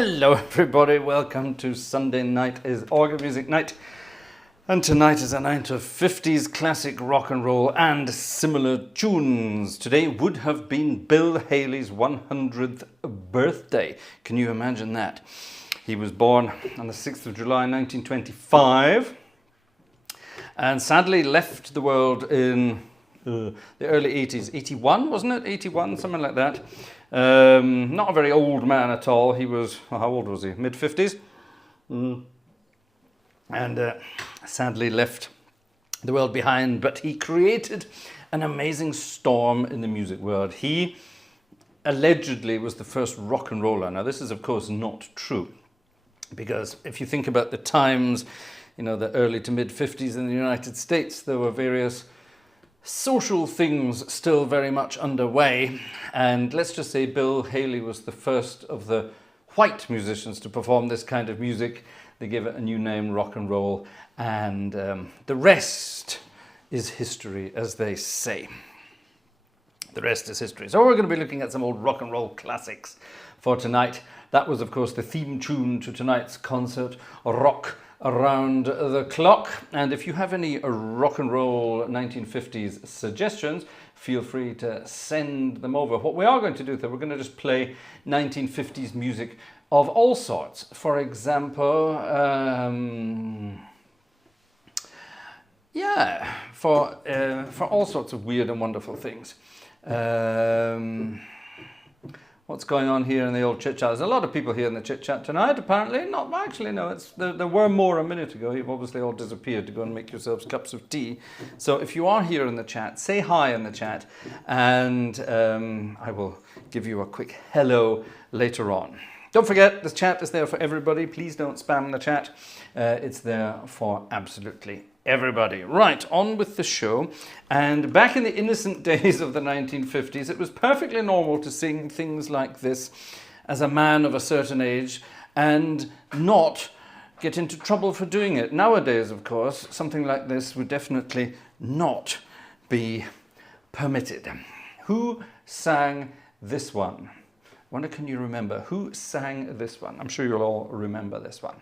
Hello everybody, welcome to Sunday night is organ music night, and tonight is a night of 50s classic rock and roll and similar tunes. Today would have been Bill Haley's 100th birthday. Can you imagine that? He was born on the 6th of July 1925 and sadly left the world in the early 80s. 81, wasn't it? 81, something like that. Not a very old man at all. He was, how old was he? Mid-50s? And sadly left the world behind, but he created an amazing storm in the music world. He allegedly was the first rock and roller. Now this is of course not true, because if you think about the times, you know, the early to mid-50s in the United States, there were various social things still very much underway, and let's just say Bill Haley was the first of the white musicians to perform this kind of music. They gave it a new name, rock and roll, and the rest is history, as they say. The rest is history. So we're going to be looking at some old rock and roll classics for tonight. That was of course the theme tune to tonight's concert, Rock Around the Clock. And if you have any rock and roll 1950s suggestions, feel free to send them over. What we are going to do, though, we're going to just play 1950s music of all sorts. For example, for all sorts of weird and wonderful things. What's going on here in the old chit-chat? There's a lot of people here in the chit-chat tonight, apparently. Not actually, no. There were more a minute ago. You've obviously all disappeared to go and make yourselves cups of tea. So if you are here in the chat, say hi in the chat, and I will give you a quick hello later on. Don't forget, this chat is there for everybody. Please don't spam the chat. It's there for absolutely everybody. Right, on with the show. And back in the innocent days of the 1950s, it was perfectly normal to sing things like this as a man of a certain age and not get into trouble for doing it. Nowadays, of course, something like this would definitely not be permitted. Who sang this one? I wonder, can you remember who sang this one? I'm sure you'll all remember this one.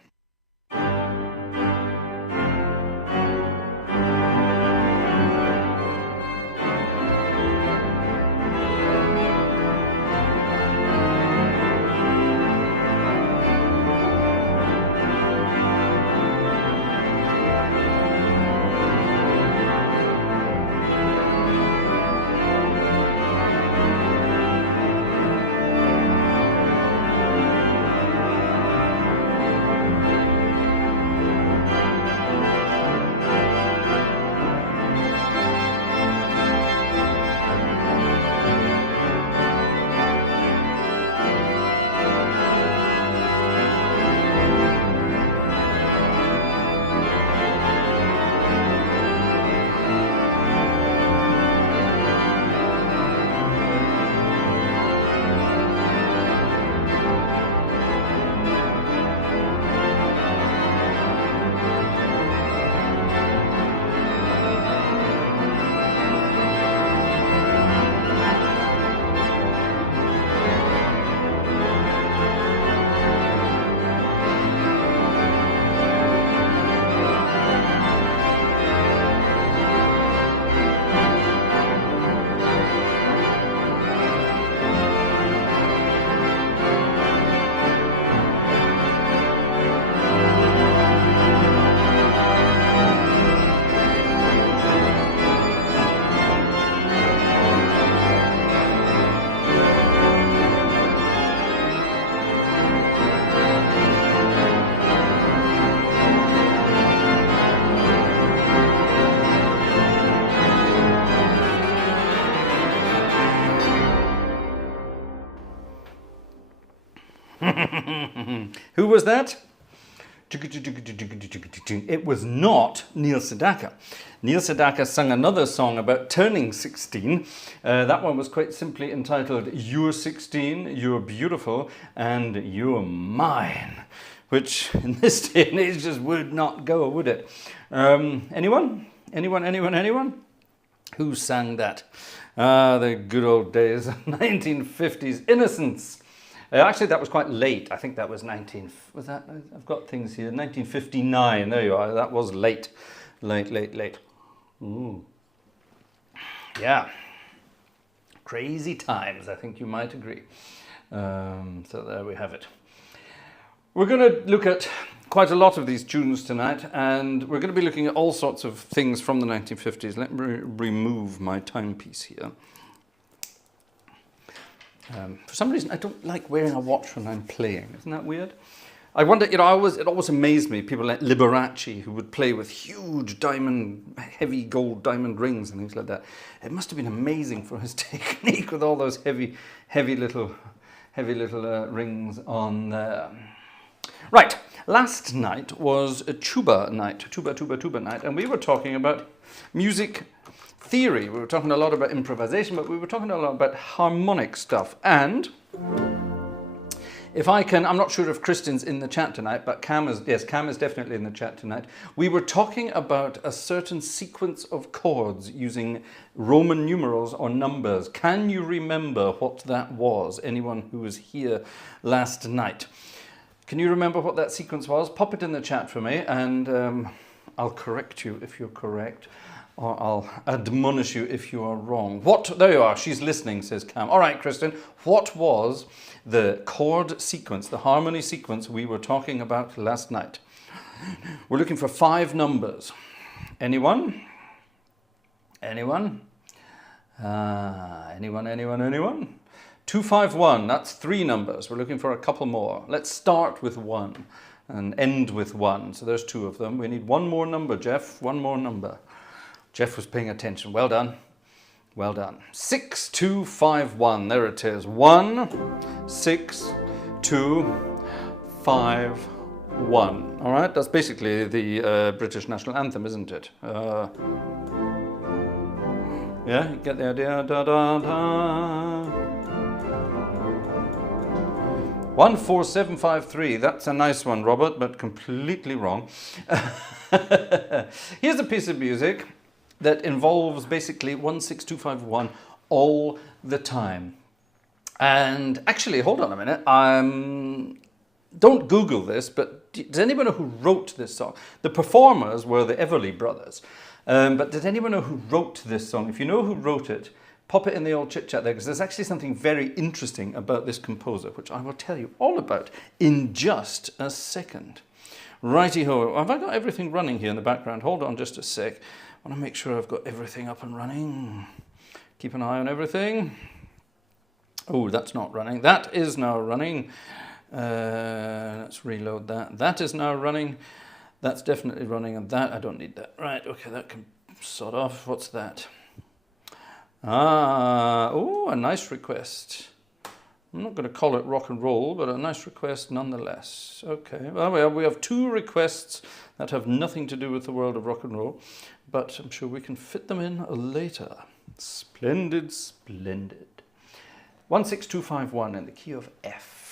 Who was that? It was not Neil Sedaka. Neil Sedaka sang another song about turning 16. That one was quite simply entitled You're 16, You're Beautiful, and You're Mine, which in this day and age just would not go, would it? Anyone? Anyone? Who sang that? The good old days, 1950s innocence. Actually, that was quite late. I think that was was that, I've got things here, 1959. There you are. That was late. Late. Ooh. Yeah. Crazy times, I think you might agree. So there we have it. We're going to look at quite a lot of these tunes tonight, and we're going to be looking at all sorts of things from the 1950s. Let me remove my timepiece here. For some reason, I don't like wearing a watch when I'm playing. Isn't that weird? I wonder, it always amazed me, people like Liberace, who would play with huge heavy gold diamond rings and things like that. It must have been amazing for his technique with all those heavy little rings on there. Right, last night was a tuba night, tuba night, and we were talking about music theory. We were talking a lot about improvisation, but we were talking a lot about harmonic stuff. And if I can, I'm not sure if Kristin's in the chat tonight, but Cam is definitely in the chat tonight. We were talking about a certain sequence of chords using Roman numerals or numbers. Can you remember what that was? Anyone who was here last night? Can you remember what that sequence was? Pop it in the chat for me, and I'll correct you if you're correct, or I'll admonish you if you are wrong. There you are, she's listening, says Cam. All right, Kristin, what was the chord sequence, the harmony sequence we were talking about last night? We're looking for 5 numbers. Anyone? Anyone? Anyone? 251, that's 3 numbers. We're looking for a couple more. Let's start with 1 and end with 1. So there's 2 of them. We need 1 more number, Jeff. 1 more number. Jeff was paying attention. Well done. Well done. 6, 2, 5, 1. There it is. 1, 6, 2, 5, 1. All right, that's basically the British national anthem, isn't it? Yeah, you get the idea. Da, da, da. 14753. That's a nice one, Robert, but completely wrong. Here's a piece of music that involves basically 16251 all the time. And actually, hold on a minute. Don't Google this, but does anyone know who wrote this song? The performers were the Everly Brothers. But did anyone know who wrote this song? If you know who wrote it, pop it in the old chit chat there, because there's actually something very interesting about this composer, which I will tell you all about in just a second. Righty-ho. Have I got everything running here in the background? Hold on just a sec. I want to make sure I've got everything up and running. Keep an eye on everything. Oh, that's not running. That is now running. Let's reload that. That is now running. That's definitely running, and that, I don't need that. Right, okay, that can sort off. What's that? Oh, a nice request. I'm not going to call it rock and roll, but a nice request nonetheless. Okay, well, we have 2 requests that have nothing to do with the world of rock and roll, but I'm sure we can fit them in later. Splendid, splendid. 16251 in the key of F.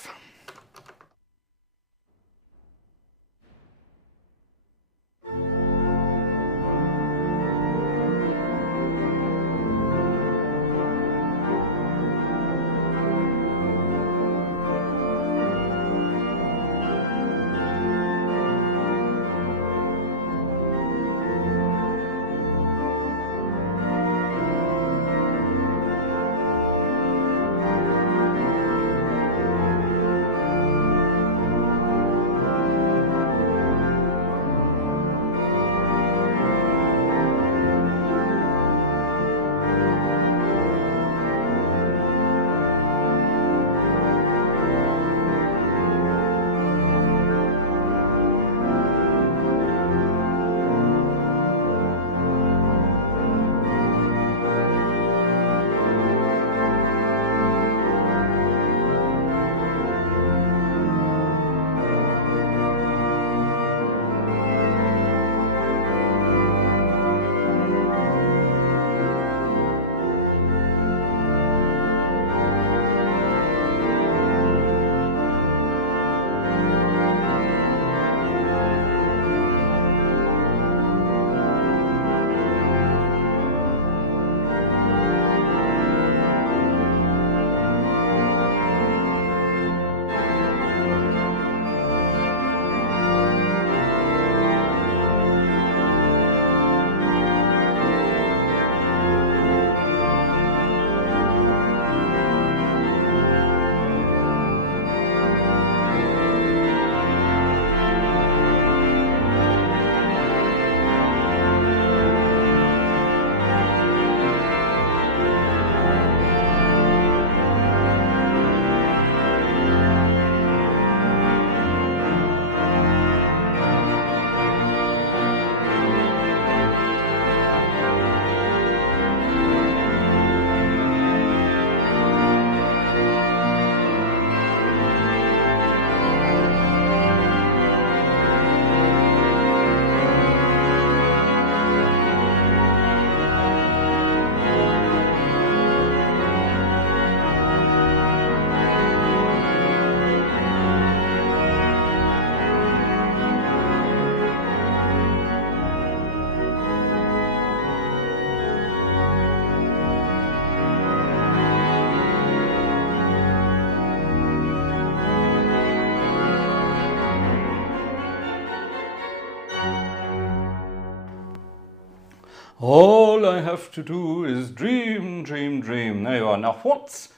All I have to do is dream, dream, dream. There you are. Now,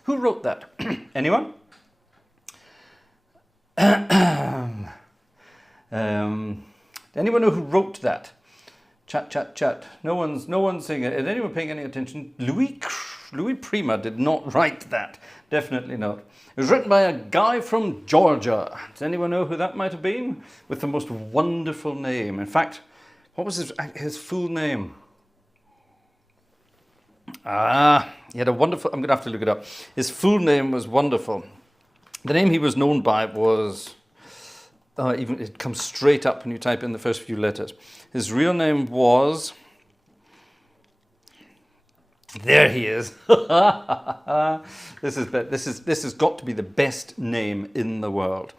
who wrote that? Anyone? Anyone know who wrote that? Chat, chat, chat. No one's saying it. Is anyone paying any attention? Louis Prima did not write that. Definitely not. It was written by a guy from Georgia. Does anyone know who that might have been? With the most wonderful name. In fact, what was his full name? He had a wonderful... I'm going to have to look it up. His full name was wonderful. The name he was known by was... even it comes straight up when you type in the first few letters. His real name was... There he is. This has got to be the best name in the world.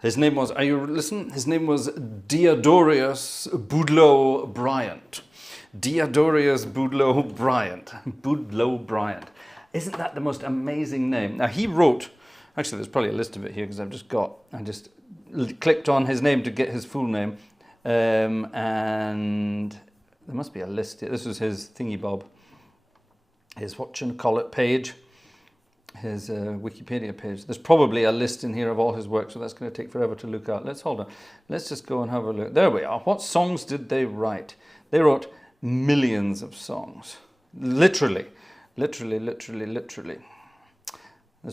His name was... Are you listening? His name was Diodorus Boudleau Bryant. Diodorus Boudleau Bryant. Boudleau Bryant. Isn't that the most amazing name? Now he wrote... Actually, there's probably a list of it here because I just clicked on his name to get his full name. And there must be a list here. This was his thingy bob. His whatchamacallit page. His Wikipedia page. There's probably a list in here of all his work, so that's going to take forever to look at. Hold on. Let's just go and have a look. There we are. What songs did they write? They wrote millions of songs. Literally. There's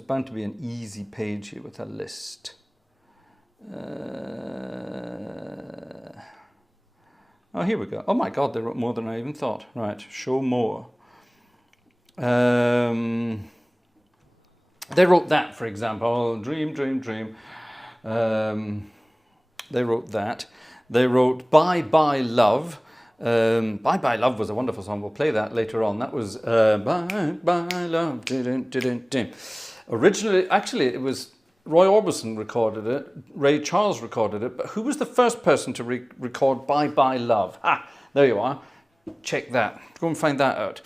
bound to be an easy page here with a list. Oh, here we go. Oh my God, they wrote more than I even thought. Right, show more. They wrote that, for example. Dream, dream, dream. They wrote that. They wrote Bye Bye Love. Bye Bye Love was a wonderful song. We'll play that later on. That was Bye Bye Love. Originally, actually, it was Roy Orbison recorded it. Ray Charles recorded it. But who was the first person to record Bye Bye Love? Ah, there you are. Check that. Go and find that out.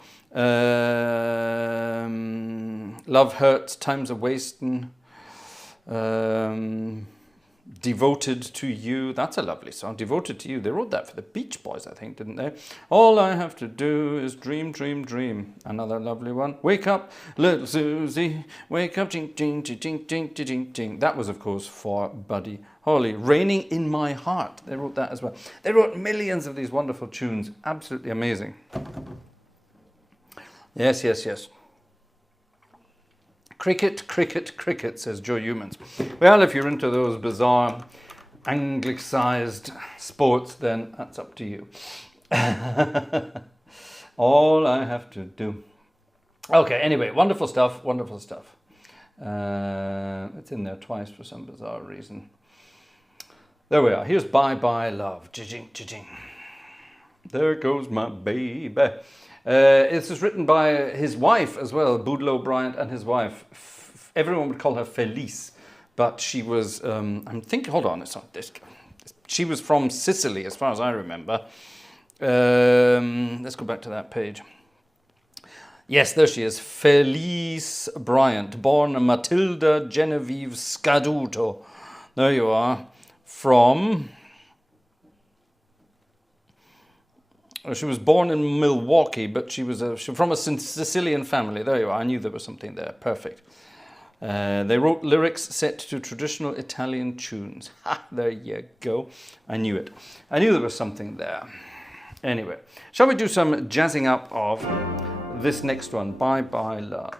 Love Hurts, Time's a Wasting. Devoted to You. That's a lovely song. Devoted to You. They wrote that for the Beach Boys, I think, didn't they? All I have to do is dream, dream, dream. Another lovely one. Wake up, little Susie. Wake up, ching, ching, ching, ching, ching, ching, ching. That was, of course, for Buddy Holly. Raining in My Heart. They wrote that as well. They wrote millions of these wonderful tunes. Absolutely amazing. Yes, yes, yes. Cricket, cricket, cricket, says Joe Humans. Well, if you're into those bizarre anglicised sports, then that's up to you. All I have to do. Okay, anyway, wonderful stuff, wonderful stuff. It's in there twice for some bizarre reason. There we are. Here's Bye Bye Love. Cha-ching, cha-ching. There goes my baby. This was written by his wife as well, Boudleau Bryant and his wife. Everyone would call her Felice, but she was, I'm thinking, hold on, it's not this. She was from Sicily, as far as I remember. Let's go back to that page. Yes, there she is, Felice Bryant, born Matilda Genevieve Scaduto. There you are, from... She was born in Milwaukee, but she was from a Sicilian family. There you are. I knew there was something there. Perfect. They wrote lyrics set to traditional Italian tunes. Ha! There you go. I knew it. I knew there was something there. Anyway, shall we do some jazzing up of this next one? Bye Bye Love.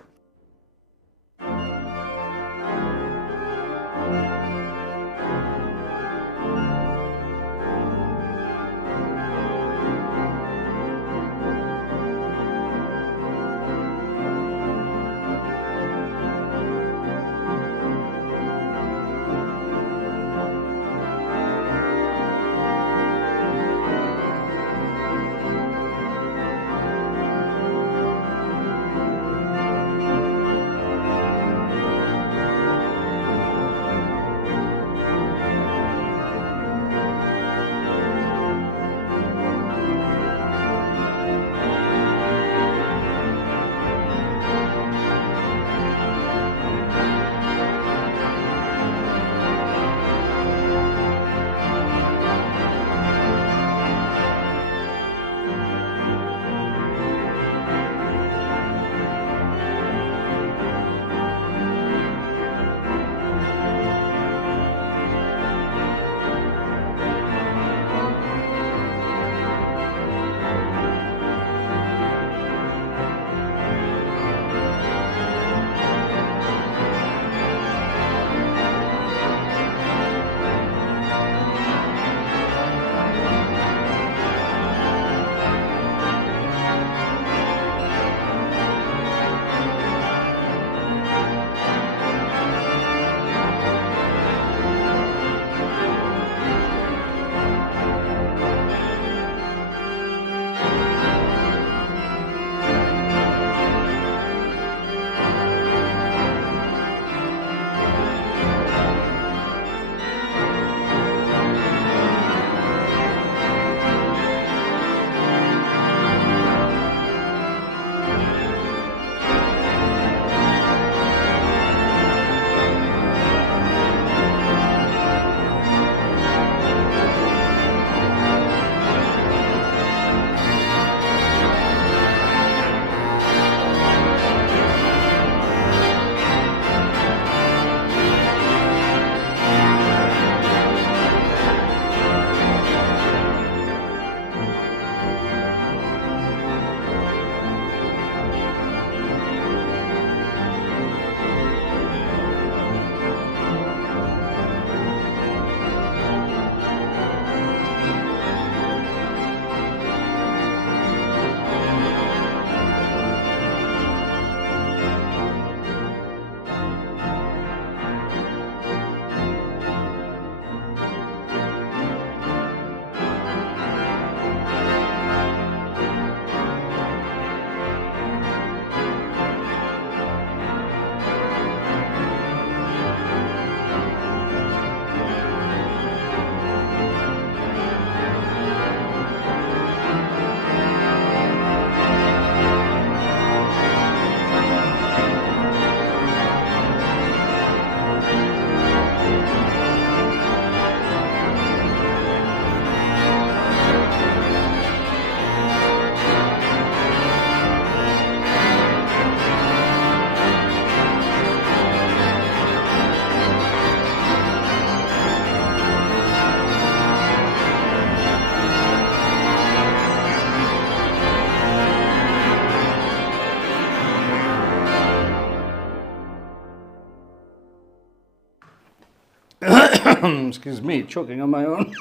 Excuse me, choking on my own.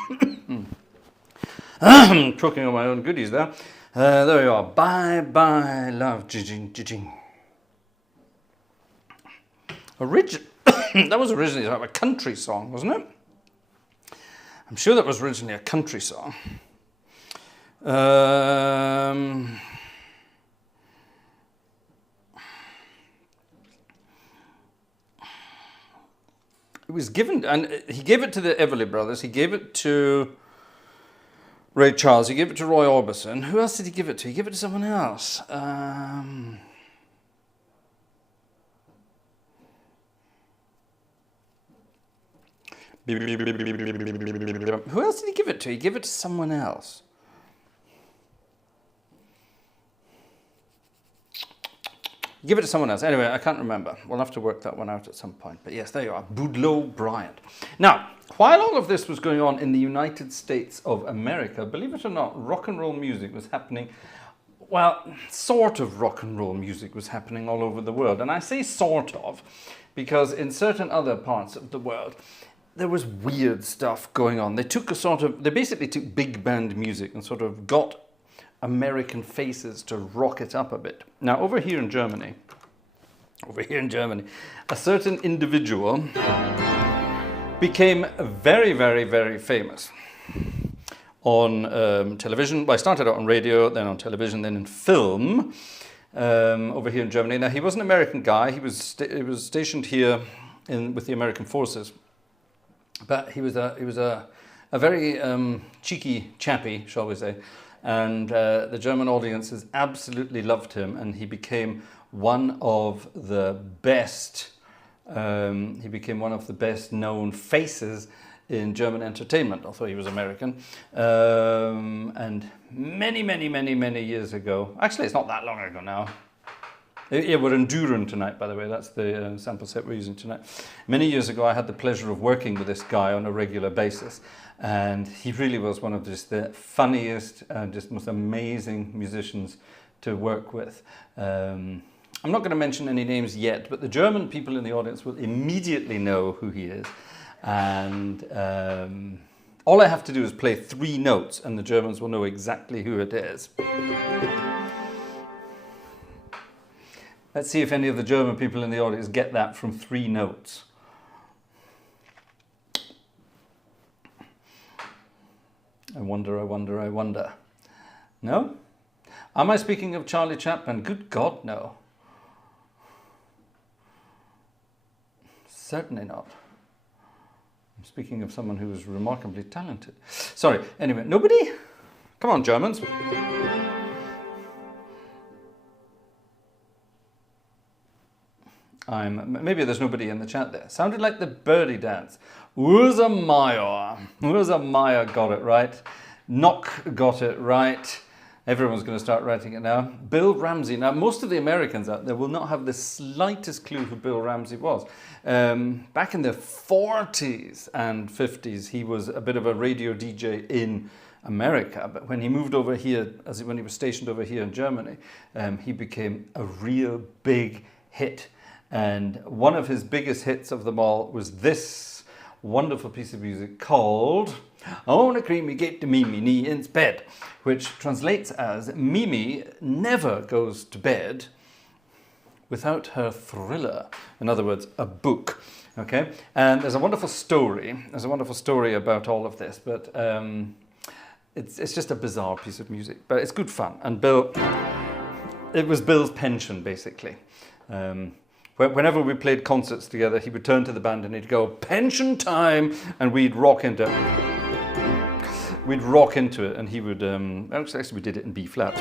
Choking on my own goodies there. There you are. Bye bye love. Jing jing. That was originally a country song, wasn't it? I'm sure that was originally a country song. It was given, and he gave it to the Everly Brothers. He gave it to Ray Charles. He gave it to Roy Orbison. Who else did he give it to? He gave it to someone else. Who else did he give it to? He gave it to someone else. Give it to someone else. Anyway, I can't remember. We'll have to work that one out at some point. But yes, there you are. Boudleaux Bryant. Now, while all of this was going on in the United States of America, believe it or not, rock and roll music was happening. Well, sort of rock and roll music was happening all over the world. And I say sort of because in certain other parts of the world, there was weird stuff going on. They basically took big band music and sort of got American faces to rock it up a bit. Now, over here in Germany, a certain individual became very, very, very famous on television. Well, I started out on radio, then on television, then in film over here in Germany. Now, he was an American guy. He was stationed here with the American forces, but he was a very cheeky chappy, shall we say. And the German audiences absolutely loved him, and he became one of the best. He became one of the best known faces in German entertainment, although he was American. And many, many, many, many years ago, actually, it's not that long ago now. Yeah, we're in Düren tonight, by the way. That's the sample set we're using tonight. Many years ago, I had the pleasure of working with this guy on a regular basis. And he really was one of just the funniest and just most amazing musicians to work with. I'm not going to mention any names yet, but the German people in the audience will immediately know who he is. And all I have to do is play 3 notes and the Germans will know exactly who it is. Let's see if any of the German people in the audience get that from 3 notes. I wonder. No? Am I speaking of Charlie Chaplin? Good God, no. Certainly not. I'm speaking of someone who was remarkably talented. Sorry, anyway, nobody? Come on, Germans. Maybe there's nobody in the chat there. Sounded like the birdie dance. Ursa Meyer got it right. Knock got it right. Everyone's going to start writing it now. Bill Ramsey. Now, most of the Americans out there will not have the slightest clue who Bill Ramsey was. Back in the 40s and 50s, he was a bit of a radio DJ in America. But when he moved over here, when he was stationed over here in Germany, he became a real big hit. And one of his biggest hits of them all was this wonderful piece of music called "On a Creamy Gate to Mimi Nee in's Bed," which translates as Mimi never goes to bed without her thriller. In other words, a book. Okay, and there's a wonderful story. There's a wonderful story about all of this, but it's just a bizarre piece of music, but it's good fun. And it was Bill's pension basically. Whenever we played concerts together, he would turn to the band and he'd go, "Pension time," and we'd rock into it. And he would, actually we did it in B flat.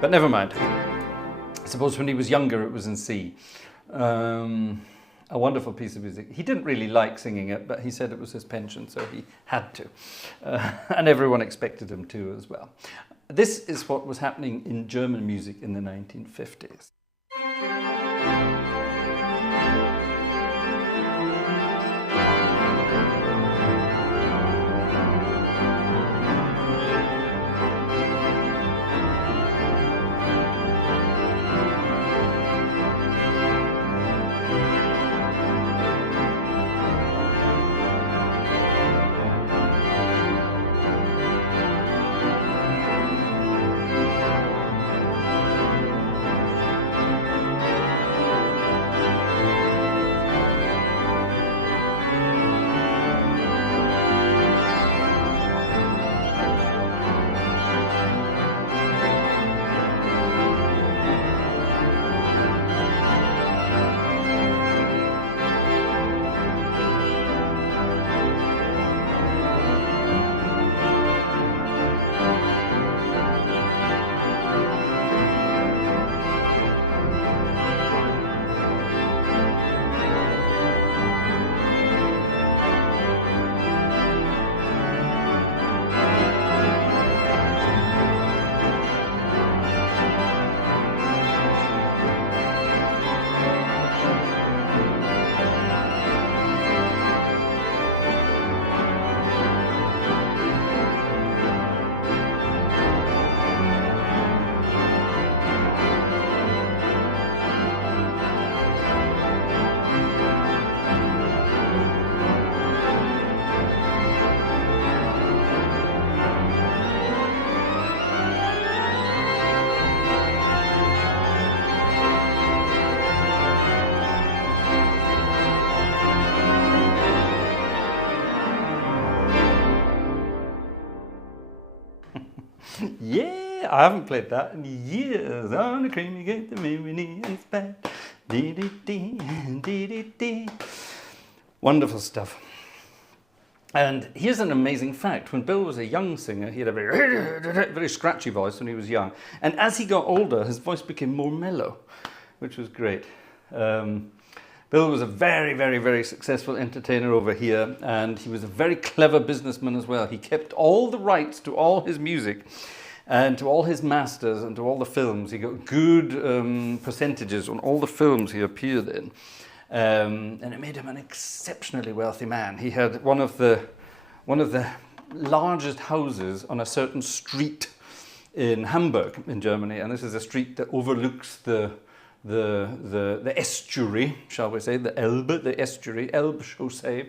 But never mind. I suppose when he was younger, it was in C. A wonderful piece of music. He didn't really like singing it, but he said it was his pension, so he had to. And everyone expected him to as well. This is what was happening in German music in the 1950s. I haven't played that in years. On the cream you get the mini it's bad. Dee dee dee dee dee dee. Wonderful stuff. And here's an amazing fact. When Bill was a young singer, he had a very scratchy voice when he was young. And as he got older, his voice became more mellow, which was great. Bill was a very, very, very successful entertainer over here, and he was a very clever businessman as well. He kept all the rights to all his music and to all his masters and to all the films. He got good percentages on all the films he appeared in. And it made him an exceptionally wealthy man. He had one of the largest houses on a certain street in Hamburg in Germany, and this is a street that overlooks the estuary, shall we say, the Elbe, the estuary. Elbchaussee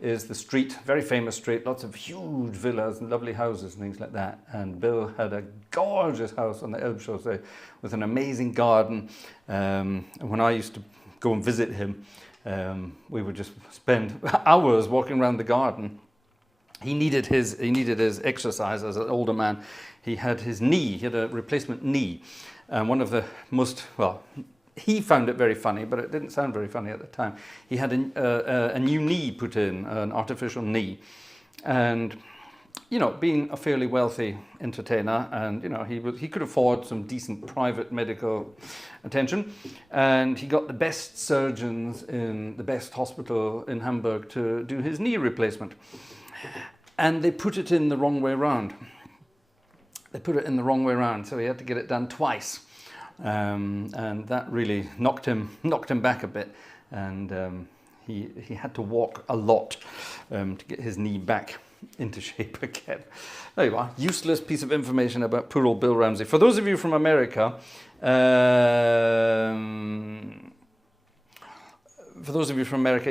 is the street, very famous street, lots of huge villas and lovely houses and things like that. And Bill had a gorgeous house on the Elbchaussee with an amazing garden. And when I used to go and visit him, we would just spend hours walking around the garden. He needed his exercise as an older man. He had his knee, he had a replacement knee. And one of the most, well, he found it very funny, but it didn't sound very funny at the time. He had a new knee put in, an artificial knee. And, you know, being a fairly wealthy entertainer, and, you know, he could afford some decent private medical attention. And he got the best surgeons in the best hospital in Hamburg to do his knee replacement. And they put it in the wrong way around. So he had to get it done twice. And that really knocked him back a bit. And he had to walk a lot to get his knee back into shape again. There you are, useless piece of information about poor old Bill Ramsey. For those of you from America,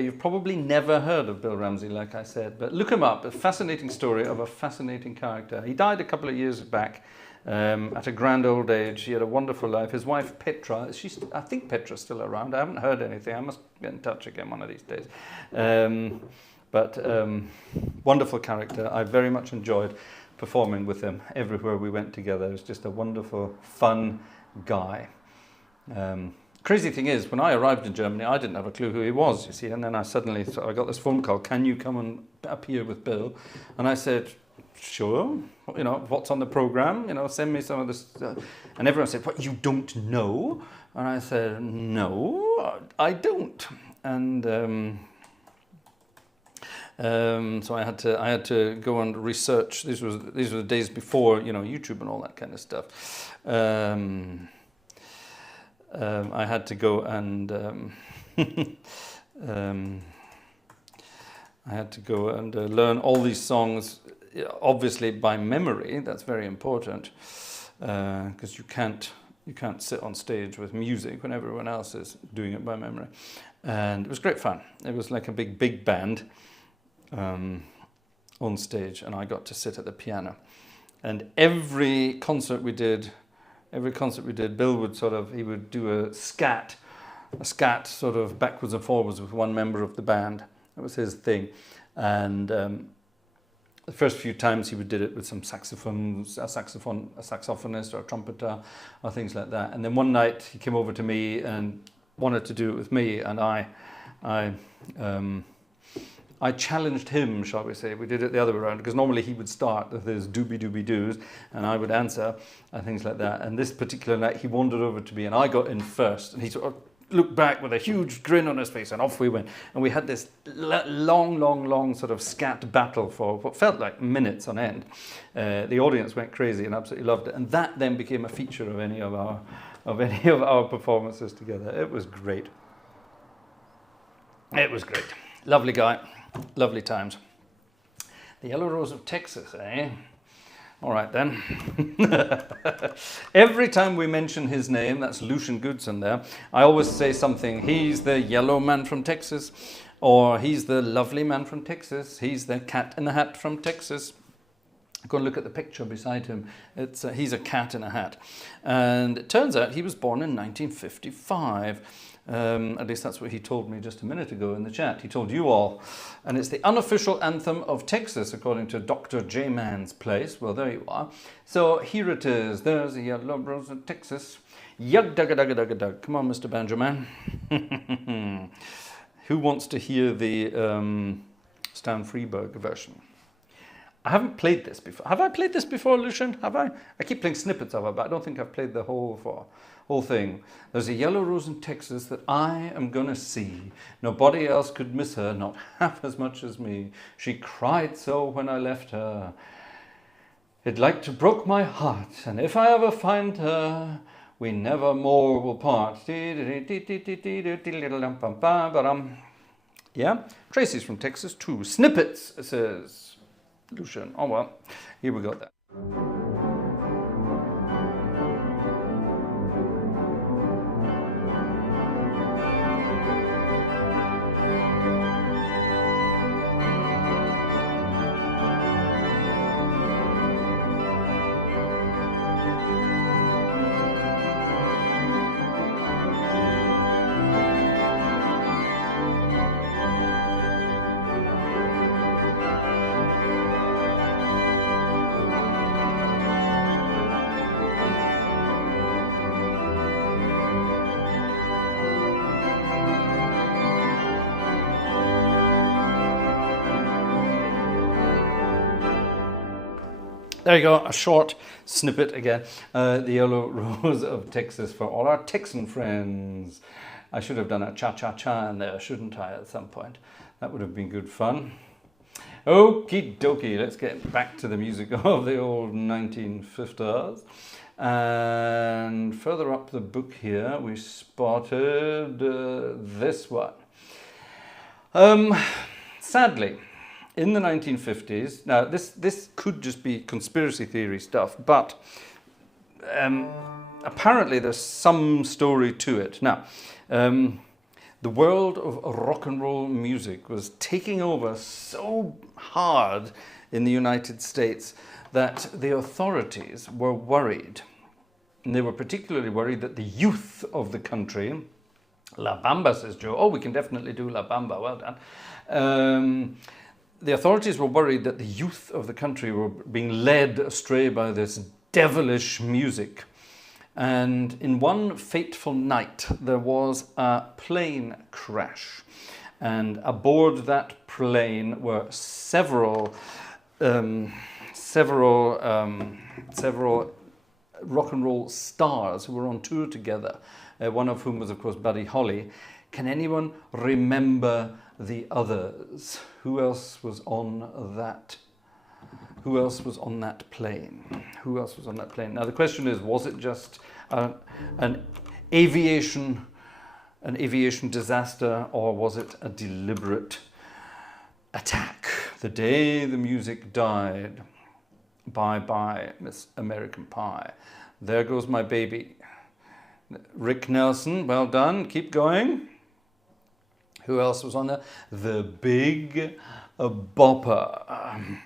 you've probably never heard of Bill Ramsey, like I said, but look him up. A fascinating story of a fascinating character. He died a couple of years back at a grand old age. He had a wonderful life. His wife, Petra, I think Petra's still around. I haven't heard anything. I must get in touch again one of these days. But wonderful character. I very much enjoyed performing with him everywhere we went together. He was just a wonderful, fun guy. Crazy thing is, when I arrived in Germany, I didn't have a clue who he was, you see, and then I got this phone call, can you come and appear with Bill? And I said, sure, you know, what's on the program? You know, send me some of this. And everyone said, what, you don't know? And I said, no, I don't. And so I had to go and research. These were the days before, you know, YouTube and all that kind of stuff. I had to go and learn all these songs, obviously by memory. That's very important, because you can't sit on stage with music when everyone else is doing it by memory. And it was great fun. It was like a big band on stage, and I got to sit at the piano. And every concert we did, Bill would do a scat sort of backwards and forwards with one member of the band. That was his thing. And the first few times he did it with some saxophonist or a trumpeter or things like that. And then one night he came over to me and wanted to do it with me, and I challenged him, shall we say. We did it the other way around, because normally he would start with his doobie-doobie-doos, and I would answer, and things like that. And this particular night, he wandered over to me, and I got in first. And he sort of looked back with a huge grin on his face, and off we went. And we had this long sort of scat battle for what felt like minutes on end. The audience went crazy and absolutely loved it. And that then became a feature of any of our performances together. It was great. It was great. Lovely guy. Lovely times. The Yellow Rose of Texas, eh? All right then. Every time we mention his name, that's Lucian Goodson there, I always say something. He's the yellow man from Texas, or he's the lovely man from Texas, he's the cat in the hat from Texas. Go and look at the picture beside him. He's a cat in a hat. And it turns out he was born in 1955. At least that's what he told me just a minute ago in the chat. He told you all. And it's the unofficial anthem of Texas, according to Dr. J. Man's Place. Well, there you are. So here it is. There's a yellow rose of Texas. Yug dugga dugga dugga dug. Come on, Mr. Banjo Man. Who wants to hear the Stan Freberg version? I haven't played this before. Have I played this before, Lucian? Have I? I keep playing snippets of it, but I don't think I've played the whole thing. There's a yellow rose in Texas that I am gonna see. Nobody else could miss her, not half as much as me. She cried so when I left her. It like to broke my heart, and if I ever find her, we never more will part. Yeah? Tracy's from Texas too. Snippets, says Lucian. Oh well, here we go then. There you go, a short snippet again. The Yellow Rose of Texas for all our Texan friends. I should have done a cha-cha-cha in there, shouldn't I, at some point? That would have been good fun. Okie dokie, let's get back to the music of the old 1950s. And further up the book here, we spotted this one. Sadly, in the 1950s, now this could just be conspiracy theory stuff, but apparently there's some story to it. Now, the world of rock and roll music was taking over so hard in the United States that the authorities were worried. And they were particularly worried that the youth of the country, La Bamba, says Joe. Oh, we can definitely do La Bamba, well done. The authorities were worried that the youth of the country were being led astray by this devilish music. And in one fateful night, there was a plane crash. And aboard that plane were several rock and roll stars who were on tour together. One of whom was, of course, Buddy Holly. Can anyone remember the others? Who else was on that? Who else was on that plane? Who else was on that plane? Now the question is, was it just an aviation disaster, or was it a deliberate attack? The day the music died. Bye bye, Miss American Pie. There goes my baby. Rick Nelson, well done. Keep going. Who else was on there? The Big Bopper.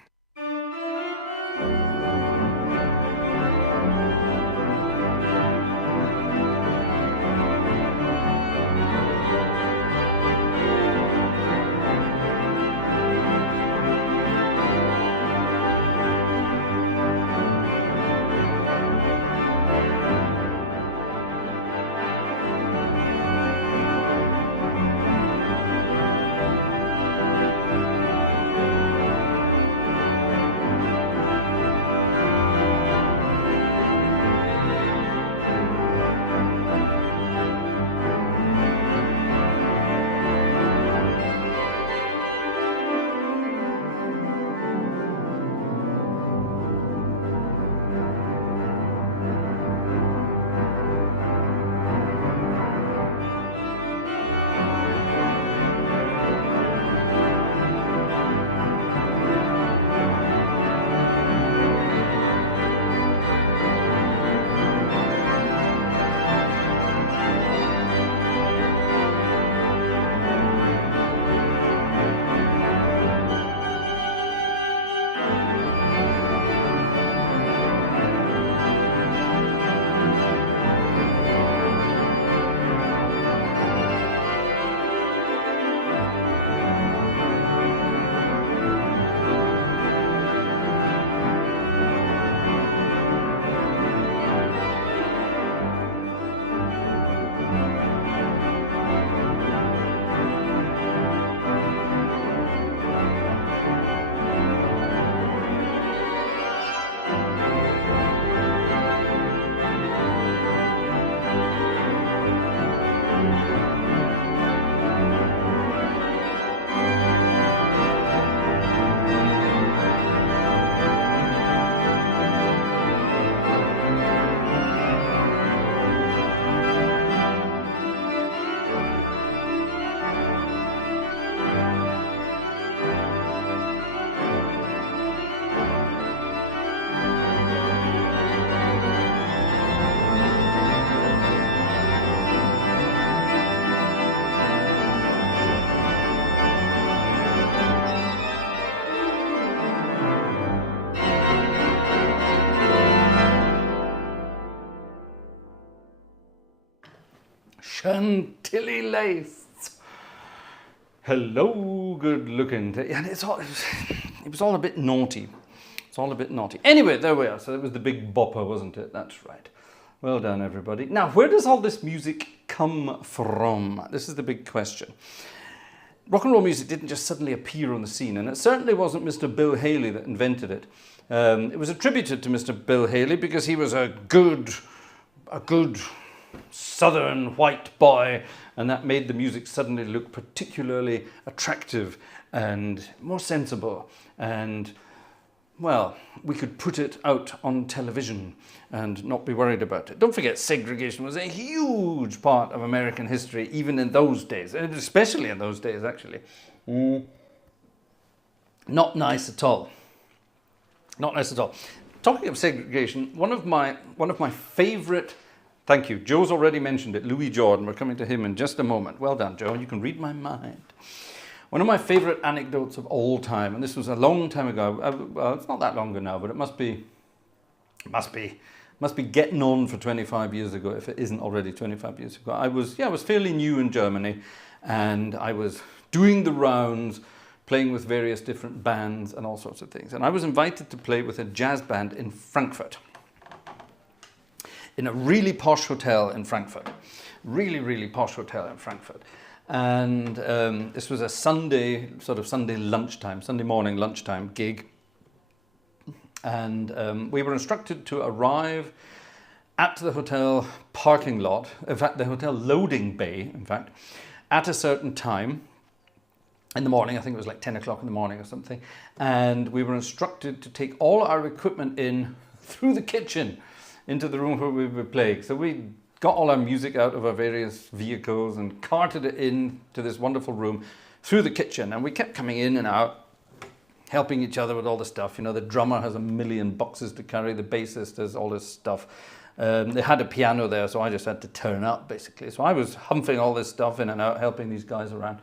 Chantilly lace. Hello, good looking. And it was all a bit naughty. It's all a bit naughty. Anyway, there we are. So it was the Big Bopper, wasn't it? That's right. Well done, everybody. Now, where does all this music come from? This is the big question. Rock and roll music didn't just suddenly appear on the scene, and it certainly wasn't Mr. Bill Haley that invented it. It was attributed to Mr. Bill Haley because he was a good southern white boy, and that made the music suddenly look particularly attractive and more sensible, and well, we could put it out on television and not be worried about it. Don't forget, segregation was a huge part of American history, even in those days, and especially in those days, actually. Not nice at all. Not nice at all. Talking of segregation, one of my favorite, thank you, Joe's already mentioned it, Louis Jordan. We're coming to him in just a moment. Well done, Joe. You can read my mind. One of my favorite anecdotes of all time, and this was a long time ago. Well, it's not that long ago now, but it must be getting on for 25 years ago, if it isn't already 25 years ago. I was fairly new in Germany, and I was doing the rounds, playing with various different bands and all sorts of things. And I was invited to play with a jazz band in Frankfurt, in a really posh hotel in Frankfurt. Really, really posh hotel in Frankfurt. And this was a Sunday morning lunchtime gig. And we were instructed to arrive at the hotel parking lot, in fact, the hotel loading bay, in fact, at a certain time in the morning. I think it was like 10 o'clock in the morning or something. And we were instructed to take all our equipment in through the kitchen into the room where we were playing. So we got all our music out of our various vehicles and carted it in to this wonderful room through the kitchen. And we kept coming in and out, helping each other with all the stuff. You know, the drummer has a million boxes to carry, the bassist has all this stuff. They had a piano there, so I just had to turn up, basically. So I was humping all this stuff in and out, helping these guys around.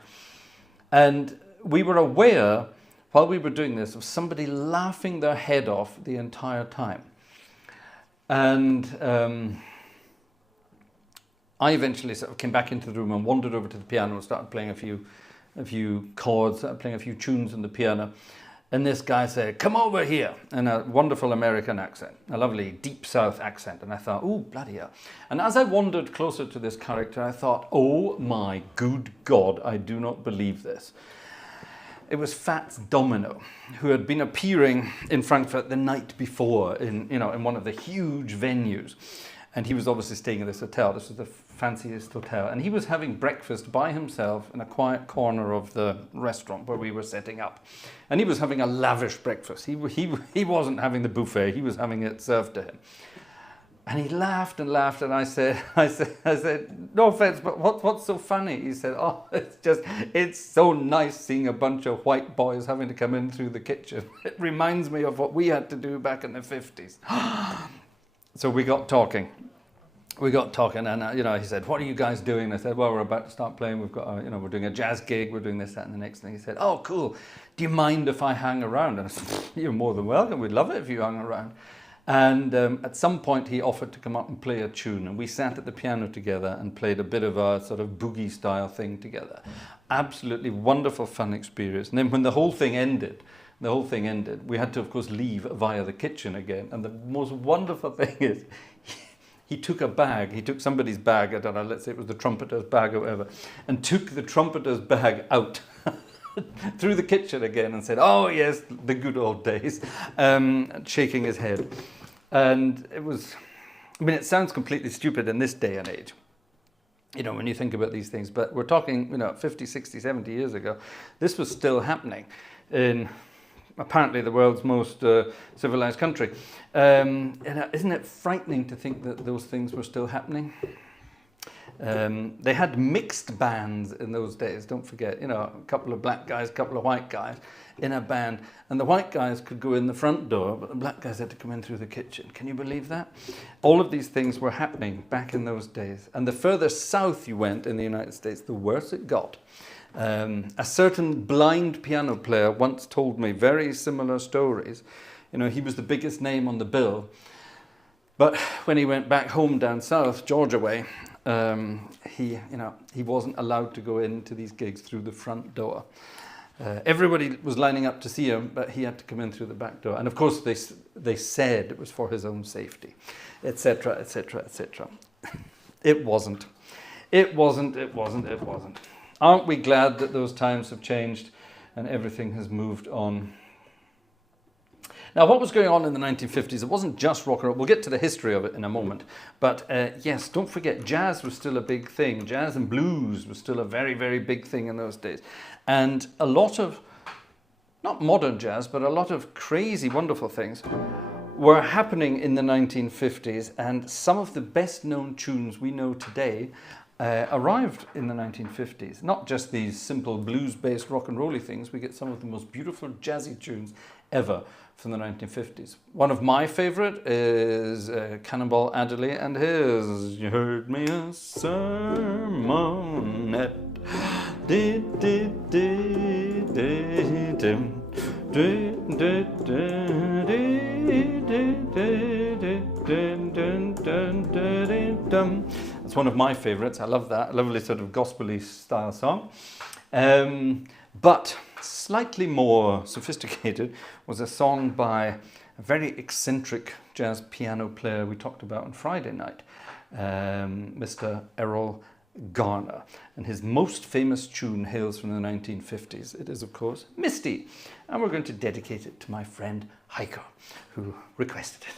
And we were aware, while we were doing this, of somebody laughing their head off the entire time. And I eventually sort of came back into the room and wandered over to the piano and started playing a few chords, playing a few tunes on the piano. And this guy said, "Come over here," in a wonderful American accent, a lovely deep South accent. And I thought, oh, bloody hell. And as I wandered closer to this character, I thought, oh my good God, I do not believe this. It was Fats Domino, who had been appearing in Frankfurt the night before in one of the huge venues. And he was obviously staying at this hotel. This was the fanciest hotel. And he was having breakfast by himself in a quiet corner of the restaurant where we were setting up. And he was having a lavish breakfast. He wasn't having the buffet. He was having it served to him. And he laughed and laughed. And I said, "No offense, but what's so funny?" He said, "Oh, it's so nice seeing a bunch of white boys having to come in through the kitchen. It reminds me of what we had to do back in the 50s. So we got talking. And he said, "What are you guys doing?" I said, "Well, we're about to start playing. We've got, we're doing a jazz gig. We're doing this, that, and the next thing." He said, "Oh, cool. Do you mind if I hang around?" And I said, "You're more than welcome. We'd love it if you hung around." And at some point, he offered to come up and play a tune, and we sat at the piano together and played a bit of a sort of boogie style thing together. Absolutely wonderful, fun experience. And then when the whole thing ended, we had to, of course, leave via the kitchen again. And the most wonderful thing is, he took somebody's bag, I don't know, let's say it was the trumpeter's bag or whatever, and took the trumpeter's bag out through the kitchen again and said, "Oh yes, the good old days," shaking his head. And it sounds completely stupid in this day and age, when you think about these things, but we're talking, 50, 60, 70 years ago. This was still happening in apparently the world's most civilized country. And isn't it frightening to think that those things were still happening? They had mixed bands in those days, don't forget, a couple of black guys, a couple of white guys in a band, and the white guys could go in the front door, but the black guys had to come in through the kitchen. Can you believe that? All of these things were happening back in those days, and the further south you went in the United States, the worse it got. A certain blind piano player once told me very similar stories. He was the biggest name on the bill, but when he went back home down south, Georgia way, he wasn't allowed to go into these gigs through the front door. Everybody was lining up to see him, but he had to come in through the back door. And of course, they said it was for his own safety, etc., etc., etc. It wasn't. It wasn't. It wasn't. It wasn't. Aren't we glad that those times have changed and everything has moved on? Now, what was going on in the 1950s? It wasn't just rock and roll. We'll get to the history of it in a moment. But yes, don't forget, jazz was still a big thing. Jazz and blues was still a very, very big thing in those days. And a lot of, not modern jazz, but a lot of crazy, wonderful things were happening in the 1950s. And some of the best known tunes we know today arrived in the 1950s. Not just these simple blues-based rock and roll-y things. We get some of the most beautiful jazzy tunes ever from the 1950s. One of my favorite is Cannonball Adderley and his "You Heard Me a Sermonette." It's one of my favorites. I love that. A lovely sort of gospel-y style song. But slightly more sophisticated was a song by a very eccentric jazz piano player we talked about on Friday night, Mr. Errol Garner. And his most famous tune hails from the 1950s. It is, of course, Misty. And we're going to dedicate it to my friend Heiko, who requested it.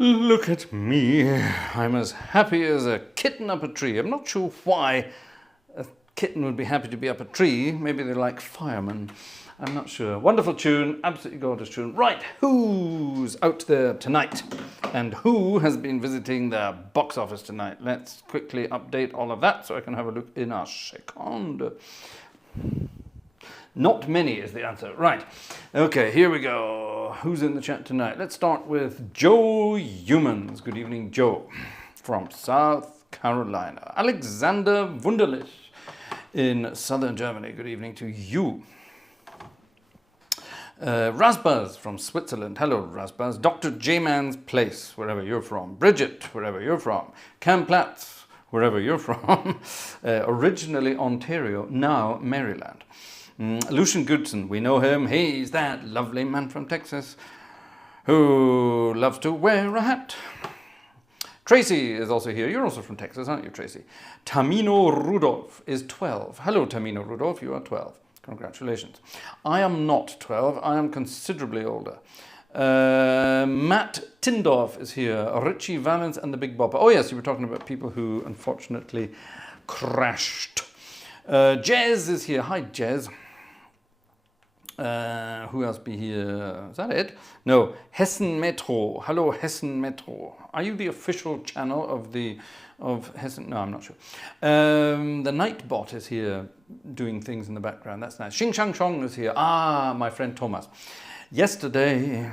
Look at me. I'm as happy as a kitten up a tree. I'm not sure why a kitten would be happy to be up a tree. Maybe they're like firemen. I'm not sure. Wonderful tune. Absolutely gorgeous tune. Right, who's out there tonight? And who has been visiting the box office tonight? Let's quickly update all of that so I can have a look in a second. Not many is the answer. Right. Okay, here we go. Who's in the chat tonight? Let's start with Joe Humans. Good evening, Joe, from South Carolina. Alexander Wunderlich in southern Germany. Good evening to you. Rasbaz from Switzerland. Hello, Rasbaz. Dr. J-Man's Place, wherever you're from. Bridget, wherever you're from. Cam Platts, wherever you're from. Originally Ontario, now Maryland. Lucian Goodson, we know him. He's that lovely man from Texas who loves to wear a hat. Tracy is also here. You're also from Texas, aren't you, Tracy? Tamino Rudolph is 12. Hello, Tamino Rudolph. You are 12. Congratulations. I am not 12. I am considerably older. Matt Tindorf is here. Richie Valens and the Big Bopper. Oh, yes, you were talking about people who unfortunately crashed. Jez is here. Hi, Jez. Who else be here? Is that it? No. Hessen Metro. Hello, Hessen Metro. Are you the official channel of Hessen? No, I'm not sure. The Nightbot is here doing things in the background. That's nice. Xing Shang Chong is here. Ah, my friend Thomas. Yesterday,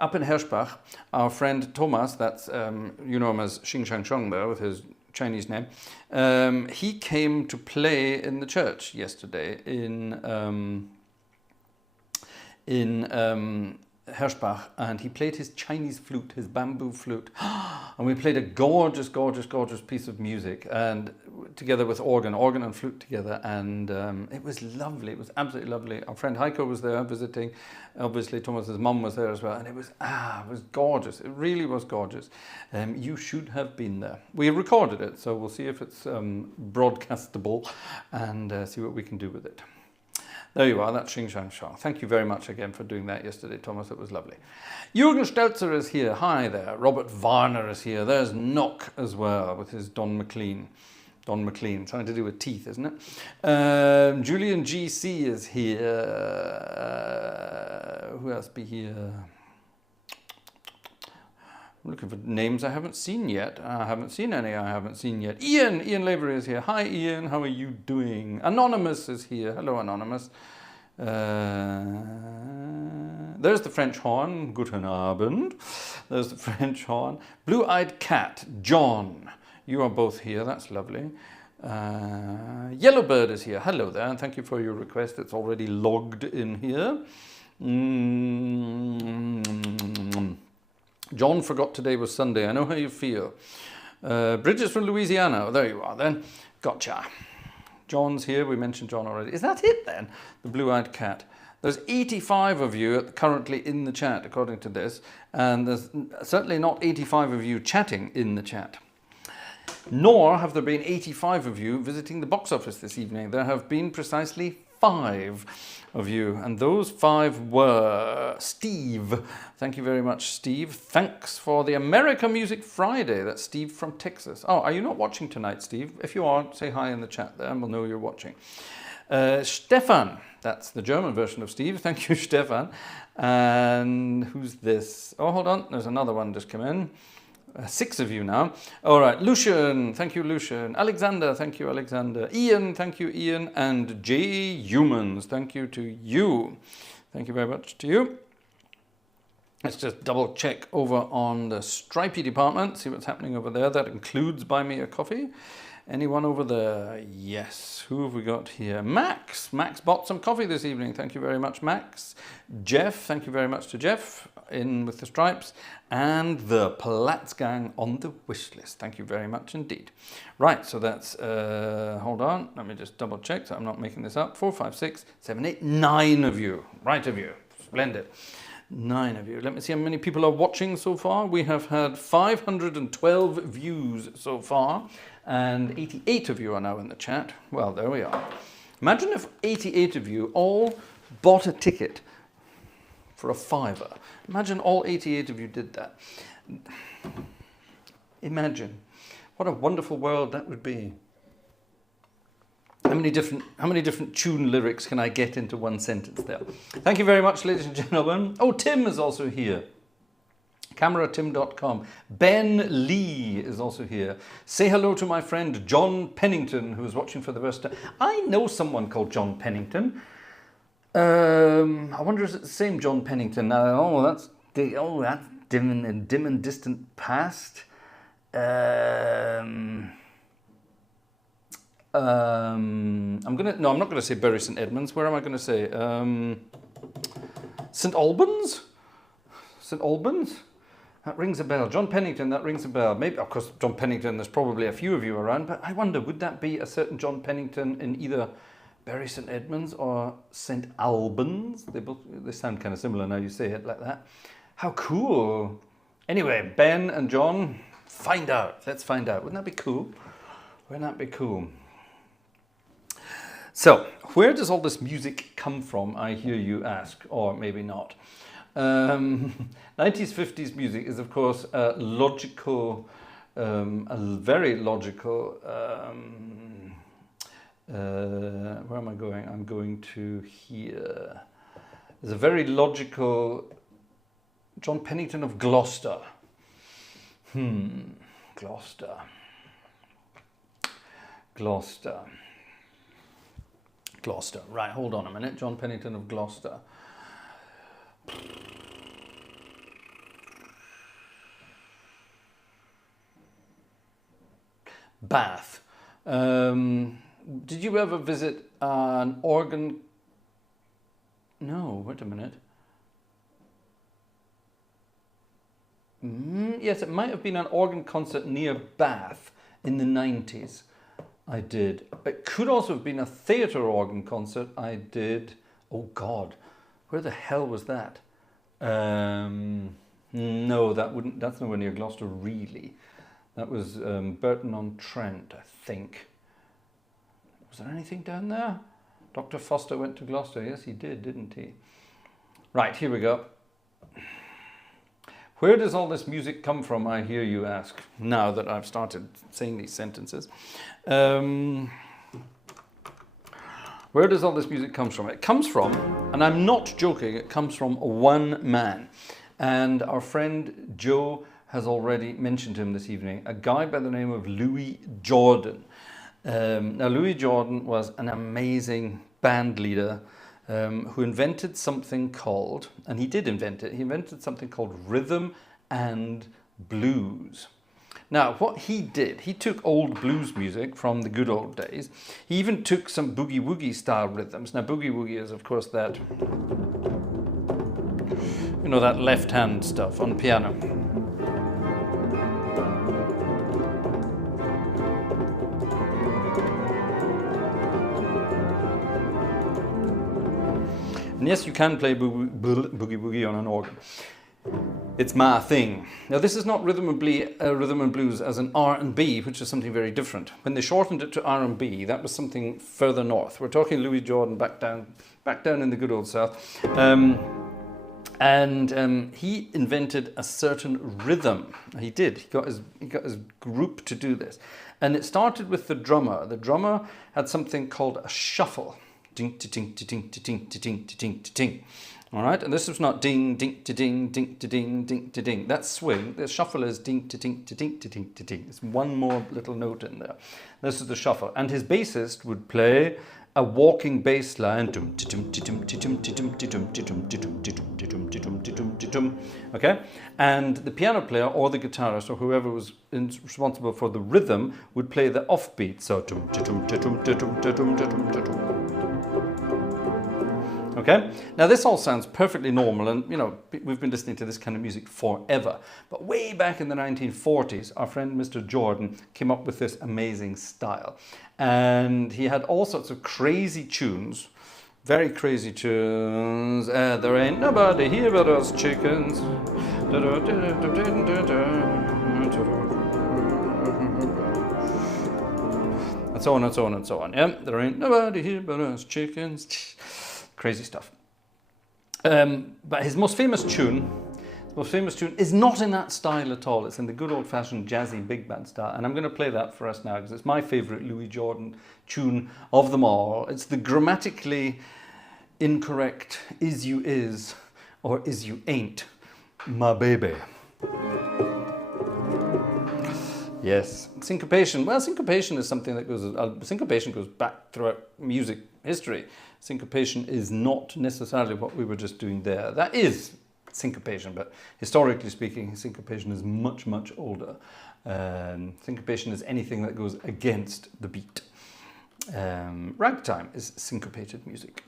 up in Herschbach, our friend Thomas, that's, you know him as Xing Shang Chong there with his Chinese name, he came to play in the church yesterday in Herschbach, and he played his Chinese flute, his bamboo flute, and we played a gorgeous, gorgeous, gorgeous piece of music, and together with organ and flute together, and it was lovely. It was absolutely lovely. Our friend Heiko was there visiting. Obviously, Thomas's mum was there as well, and it was gorgeous. It really was gorgeous. You should have been there. We recorded it, so we'll see if it's broadcastable, and see what we can do with it. There you are, that's Xing Shang Shang. Thank you very much again for doing that yesterday, Thomas. It was lovely. Jürgen Stelzer is here. Hi there. Robert Varner is here. There's Nock as well with his Don McLean. Don McLean, something to do with teeth, isn't it? Julian GC is here. Who else be here? I'm looking for names I haven't seen yet. I haven't seen any I haven't seen yet. Ian Lavery is here. Hi Ian, how are you doing? Anonymous is here. Hello Anonymous. There's the French horn. Guten Abend. There's the French horn. Blue-eyed cat. John. You are both here. That's lovely. Yellowbird is here. Hello there, and thank you for your request. It's already logged in here. John forgot today was Sunday. I know how you feel. Bridget's from Louisiana. Oh, there you are then. Gotcha. John's here. We mentioned John already. Is that it then? The blue-eyed cat. There's 85 of you currently in the chat, according to this. And there's certainly not 85 of you chatting in the chat. Nor have there been 85 of you visiting the box office this evening. There have been precisely 5 of you, and those 5 were Steve. Thank you very much, Steve. Thanks for the America Music Friday. That's Steve from Texas. Oh, are you not watching tonight, Steve? If you are, say hi in the chat there and we'll know you're watching. Stefan, that's the German version of Steve. Thank you, Stefan. And who's this? Oh, hold on, there's another one just come in. 6 of you now. All right, Lucian, thank you, Lucian. Alexander, thank you, Alexander. Ian, thank you, Ian. And J Humans, thank you to you. Thank you very much to you. Let's just double check over on the Stripey department, see what's happening over there. That includes Buy Me a Coffee. Anyone over there? Yes. Who have we got here? Max. Max bought some coffee this evening. Thank you very much, Max. Jeff. Thank you very much to Jeff in with the stripes. And the Platz gang on the wish list. Thank you very much indeed. Right, so that's, hold on. Let me just double check so I'm not making this up. 4, 5, 6, 7, 8, 9 of you. Right of you. Splendid. 9 of you. Let me see how many people are watching so far. We have had 512 views so far, and 88 of you are now in the chat. Well, there we are. Imagine if 88 of you all bought a ticket for a £5. Imagine all 88 of you did that. Imagine what a wonderful world that would be. How many different tune lyrics can I get into one sentence there? Thank you very much, ladies and gentlemen. Oh, Tim is also here. CameraTim.com. Ben Lee is also here. Say hello to my friend John Pennington, who is watching for the first time. I know someone called John Pennington. I wonder if it's the same John Pennington. That's dim and distant past. I'm not gonna say Bury St Edmunds. Where am I gonna say? St Albans? St Albans? That rings a bell. John Pennington, that rings a bell. Maybe, of course, John Pennington, there's probably a few of you around, but I wonder, would that be a certain John Pennington in either Bury St Edmunds or St Albans? They sound kind of similar now you say it like that. How cool. Anyway, Ben and John, find out. Let's find out. Wouldn't that be cool? Wouldn't that be cool? So, where does all this music come from, I hear you ask, or maybe not. 90s, 50s music is, of course, a very logical, where am I going? I'm going to here. There's a very logical John Pennington of Gloucester. Gloucester. Right, hold on a minute. John Pennington of Gloucester. Bath. Did you ever visit an organ? No, wait a minute. Yes, it might have been an organ concert near Bath in the 90s. I did. It could also have been a theatre organ concert I did. Oh God, where the hell was that? No, that's nowhere near Gloucester really. That was Burton-on-Trent, I think. Was there anything down there? Dr. Foster went to Gloucester. Yes, he did, didn't he? Right, here we go. Where does all this music come from, I hear you ask, now that I've started saying these sentences. Where does all this music come from? It comes from, and I'm not joking, it comes from one man. And our friend Joe has already mentioned him this evening, a guy by the name of Louis Jordan. Now, Louis Jordan was an amazing band leader who invented something called, and he did invent it, he invented something called rhythm and blues. Now, what he did, he took old blues music from the good old days. He even took some boogie-woogie style rhythms. Now, boogie-woogie is, of course, that, you know, that left-hand stuff on piano. And yes, you can play boogie-woogie on an organ. It's my thing. Now, this is not rhythm and blues as an R&B, which is something very different. When they shortened it to R&B, that was something further north. We're talking Louis Jordan back down in the good old South. He invented a certain rhythm. He did. He got his group to do this. And it started with the drummer. The drummer had something called a shuffle. Ding, ding, ding, ding, ding, ding, ding. All right, and this was not ding, ding, ding, ding, ding, ding, ding. That's swing. The shuffle is ding, ding, ding, ding, ding. There's one more little note in there. This is the shuffle, and his bassist would play a walking bass line. Okay, and the piano player or the guitarist or whoever was responsible for the rhythm would play the offbeat. So. Okay, now this all sounds perfectly normal, and you know, we've been listening to this kind of music forever. But way back in the 1940s, our friend Mr. Jordan came up with this amazing style. And he had all sorts of crazy tunes, very crazy tunes. There ain't nobody here but us chickens. And so on and so on and so on. Yeah, there ain't nobody here but us chickens. Crazy stuff. But his most famous tune most famous tune is not in that style at all. It's in the good old-fashioned jazzy big band style, and I'm going to play that for us now because it's my favorite Louis Jordan tune of them all. It's the grammatically incorrect "is you is" or "is you ain't, my baby." Yes, syncopation. Well, syncopation is something that syncopation goes back throughout music history. Syncopation is not necessarily what we were just doing there. That is syncopation, but historically speaking, syncopation is much, much older. Syncopation is anything that goes against the beat. Ragtime is syncopated music.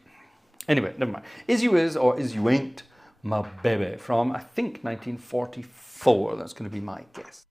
Anyway, never mind. Is you is or is you ain't, my baby, from, I think, 1944. That's going to be my guess.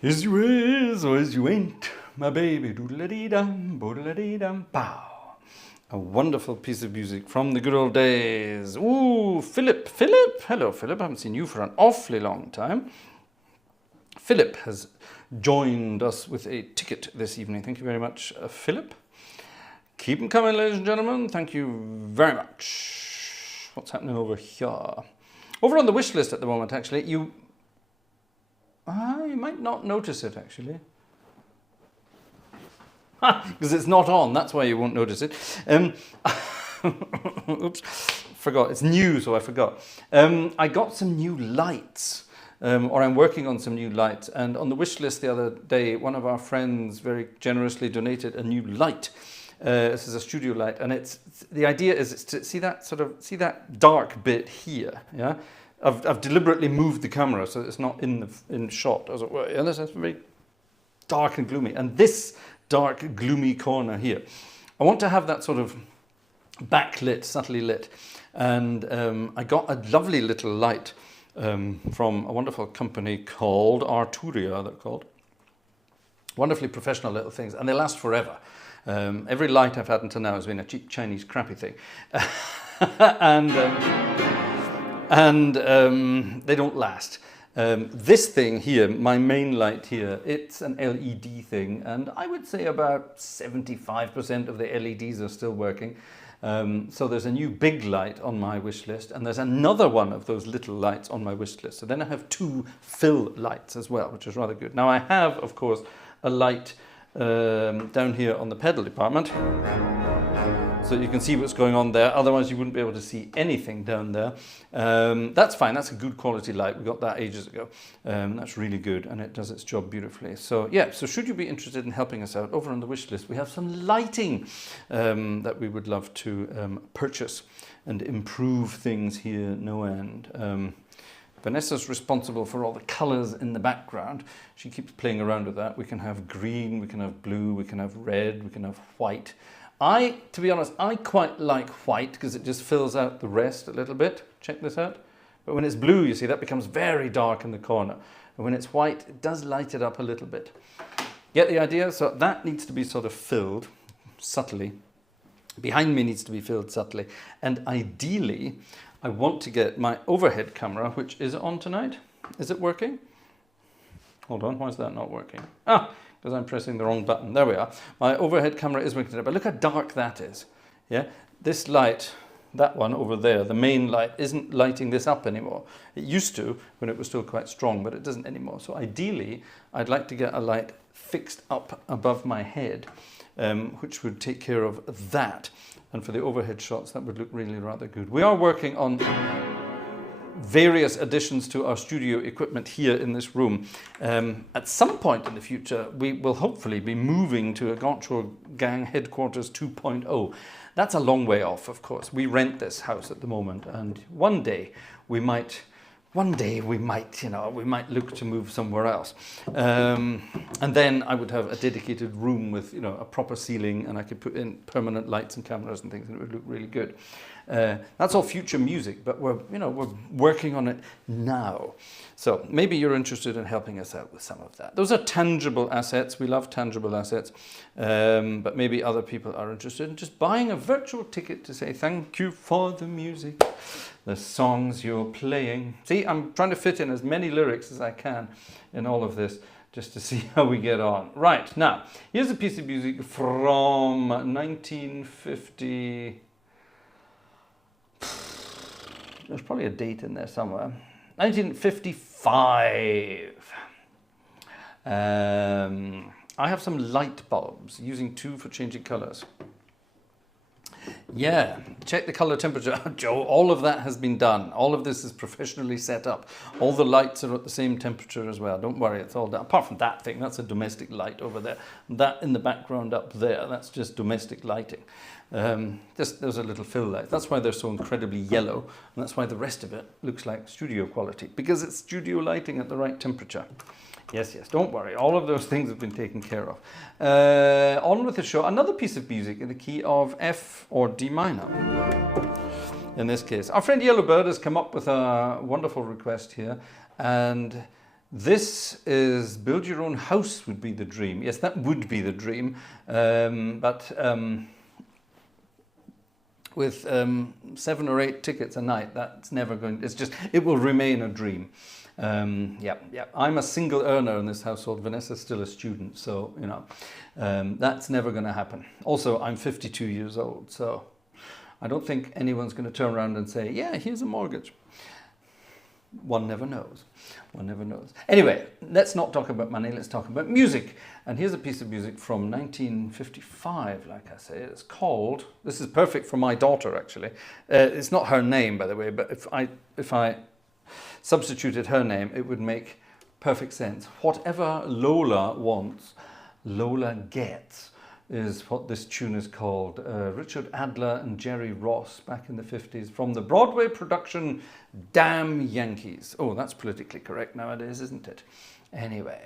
Is you is or is you ain't, my baby, doodle-a-dee-dum, boodle-a-dee-dum, pow. A wonderful piece of music from the good old days. Ooh, Philip. Philip? Hello, Philip. I haven't seen you for an awfully long time. Philip has joined us with a ticket this evening. Thank you very much, Philip. Keep them coming, ladies and gentlemen. Thank you very much. What's happening over here? Over on the wish list at the moment, actually, you might not notice it, actually. Because it's not on, that's why you won't notice it. Oops, forgot. It's new, so I forgot. I got some new lights, or I'm working on some new lights. And on the wish list the other day, one of our friends very generously donated a new light. This is a studio light, and the idea is to see that dark bit here. Yeah, I've deliberately moved the camera so it's not in shot, as it were. Yeah, this is very dark and gloomy, and this dark, gloomy corner here, I want to have that sort of backlit, subtly lit. And I got a lovely little light from a wonderful company called Arturia, they're called. Wonderfully professional little things, and they last forever. Every light I've had until now has been a cheap Chinese crappy thing. and they don't last. This thing here, my main light here, it's an LED thing, and I would say about 75% of the LEDs are still working. So there's a new big light on my wish list, and there's another one of those little lights on my wish list. So then I have 2 fill lights as well, which is rather good. Now I have, of course, a light down here on the pedal department, so you can see what's going on there. Otherwise you wouldn't be able to see anything down there. That's fine, that's a good quality light. We got that ages ago. That's really good, and it does its job beautifully. So yeah, so should you be interested in helping us out, over on the wish list we have some lighting that we would love to purchase and improve things here no end. Vanessa's responsible for all the colours in the background. She keeps playing around with that. We can have green, we can have blue, we can have red, we can have white. To be honest, I quite like white because it just fills out the rest a little bit. Check this out. But when it's blue, you see, that becomes very dark in the corner. And when it's white, it does light it up a little bit. Get the idea? So that needs to be sort of filled subtly. Behind me needs to be filled subtly. And ideally, I want to get my overhead camera, which is on tonight. Is it working? Hold on, why is that not working? Because I'm pressing the wrong button. There we are. My overhead camera is working today, but look how dark that is. Yeah, this light, that one over there, the main light, isn't lighting this up anymore. It used to when it was still quite strong, but it doesn't anymore. So ideally, I'd like to get a light fixed up above my head, which would take care of that. And for the overhead shots, that would look really rather good. We are working on various additions to our studio equipment here in this room. At some point in the future, we will hopefully be moving to a Gartshore Gang Headquarters 2.0. That's a long way off, of course. We rent this house at the moment, and one day we might, look to move somewhere else. And then I would have a dedicated room with, a proper ceiling, and I could put in permanent lights and cameras and things, and it would look really good. That's all future music, but we're working on it now. So maybe you're interested in helping us out with some of that. Those are tangible assets. We love tangible assets, but maybe other people are interested in just buying a virtual ticket to say thank you for the music, the songs you're playing. See, I'm trying to fit in as many lyrics as I can in all of this, just to see how we get on. Right, now, here's a piece of music from 1950. There's probably a date in there somewhere. 1955. I have some light bulbs, using 2 for changing colors. Yeah, check the color temperature. Joe, all of that has been done. All of this is professionally set up. All the lights are at the same temperature as well. Don't worry, it's all done. Apart from that thing, that's a domestic light over there. That in the background up there, that's just domestic lighting. Those are little fill lights. That's why they're so incredibly yellow, and that's why the rest of it looks like studio quality, because it's studio lighting at the right temperature. Yes, don't worry. All of those things have been taken care of. On with the show. Another piece of music in the key of F or D minor. In this case, our friend Yellowbird has come up with a wonderful request here, and this is Build Your Own House would be the dream. Yes, that would be the dream, but with 7 or 8 tickets a night, that's never going, it will remain a dream. Yeah. I'm a single earner in this household. Vanessa's still a student, so, you know, that's never going to happen. Also, I'm 52 years old, so I don't think anyone's going to turn around and say, yeah, here's a mortgage. One never knows. One never knows. Anyway, let's not talk about money. Let's talk about music. And here's a piece of music from 1955, like I say. It's called, this is perfect for my daughter, actually. It's not her name, by the way, but if I substituted her name, it would make perfect sense. Whatever Lola wants, Lola gets, is what this tune is called. Richard Adler and Jerry Ross back in the 50s from the Broadway production Damn Yankees. Oh, that's politically correct nowadays, isn't it? Anyway.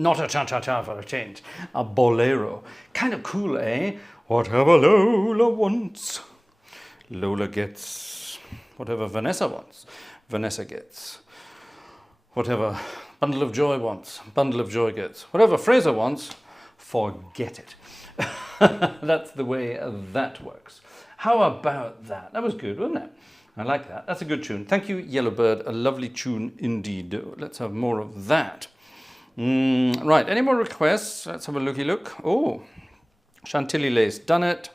Not a cha-cha-cha for a change. A bolero. Kind of cool, eh? Whatever Lola wants, Lola gets. Whatever Vanessa wants, Vanessa gets. Whatever Bundle of Joy wants, Bundle of Joy gets. Whatever Fraser wants, forget it. That's the way that works. How about that? That was good, wasn't it? I like that. That's a good tune. Thank you, Yellowbird. A lovely tune indeed. Let's have more of that. Right, any more requests? Let's have a looky look. Oh, Chantilly Lace, done it.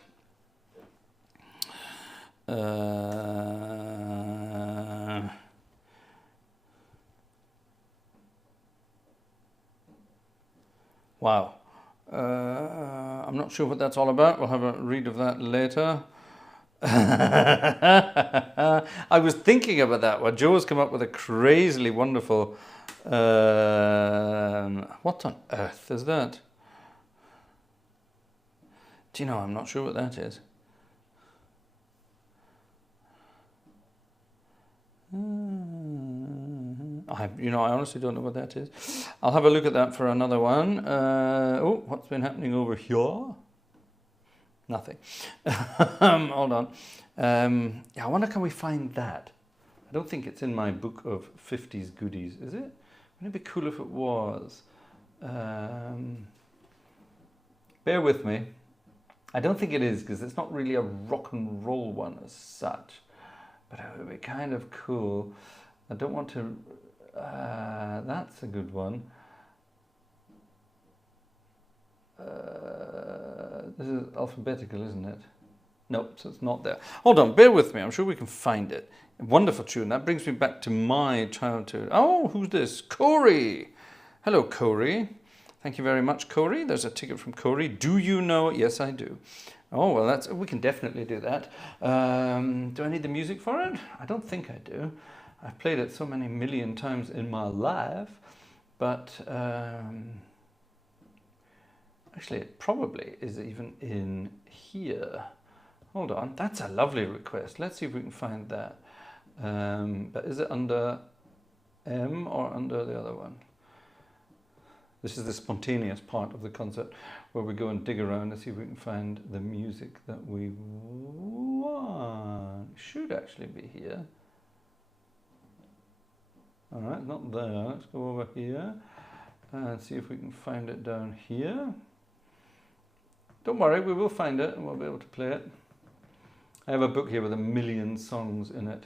Wow. I'm not sure what that's all about. We'll have a read of that later. I was thinking about that one. Joe's come up with a crazily wonderful... what on earth is that? Do you know, I'm not sure what that is. I honestly don't know what that is. I'll have a look at that for another one. Oh, what's been happening over here? Nothing. Hold on. Yeah, I wonder, can we find that? I don't think it's in my book of 50s goodies, is it? Wouldn't it be cool if it was? Bear with me. I don't think it is, because it's not really a rock and roll one as such. But it would be kind of cool. I don't want to... that's a good one. This is alphabetical, isn't it? Nope, so it's not there. Hold on, bear with me. I'm sure we can find it. A wonderful tune. That brings me back to my childhood. Oh, who's this? Corey. Hello, Corey. Thank you very much, Corey. There's a ticket from Corey. Do you know? Yes, I do. Oh, well, we can definitely do that. Do I need the music for it? I don't think I do. I've played it so many million times in my life, but actually it probably is even in here. Hold on, that's a lovely request. Let's see if we can find that. But is it under M or under the other one? This is the spontaneous part of the concert where we go and dig around and see if we can find the music that we want. It should actually be here. All right, not there. Let's go over here and see if we can find it down here. Don't worry, we will find it and we'll be able to play it. I have a book here with 1 million songs in it.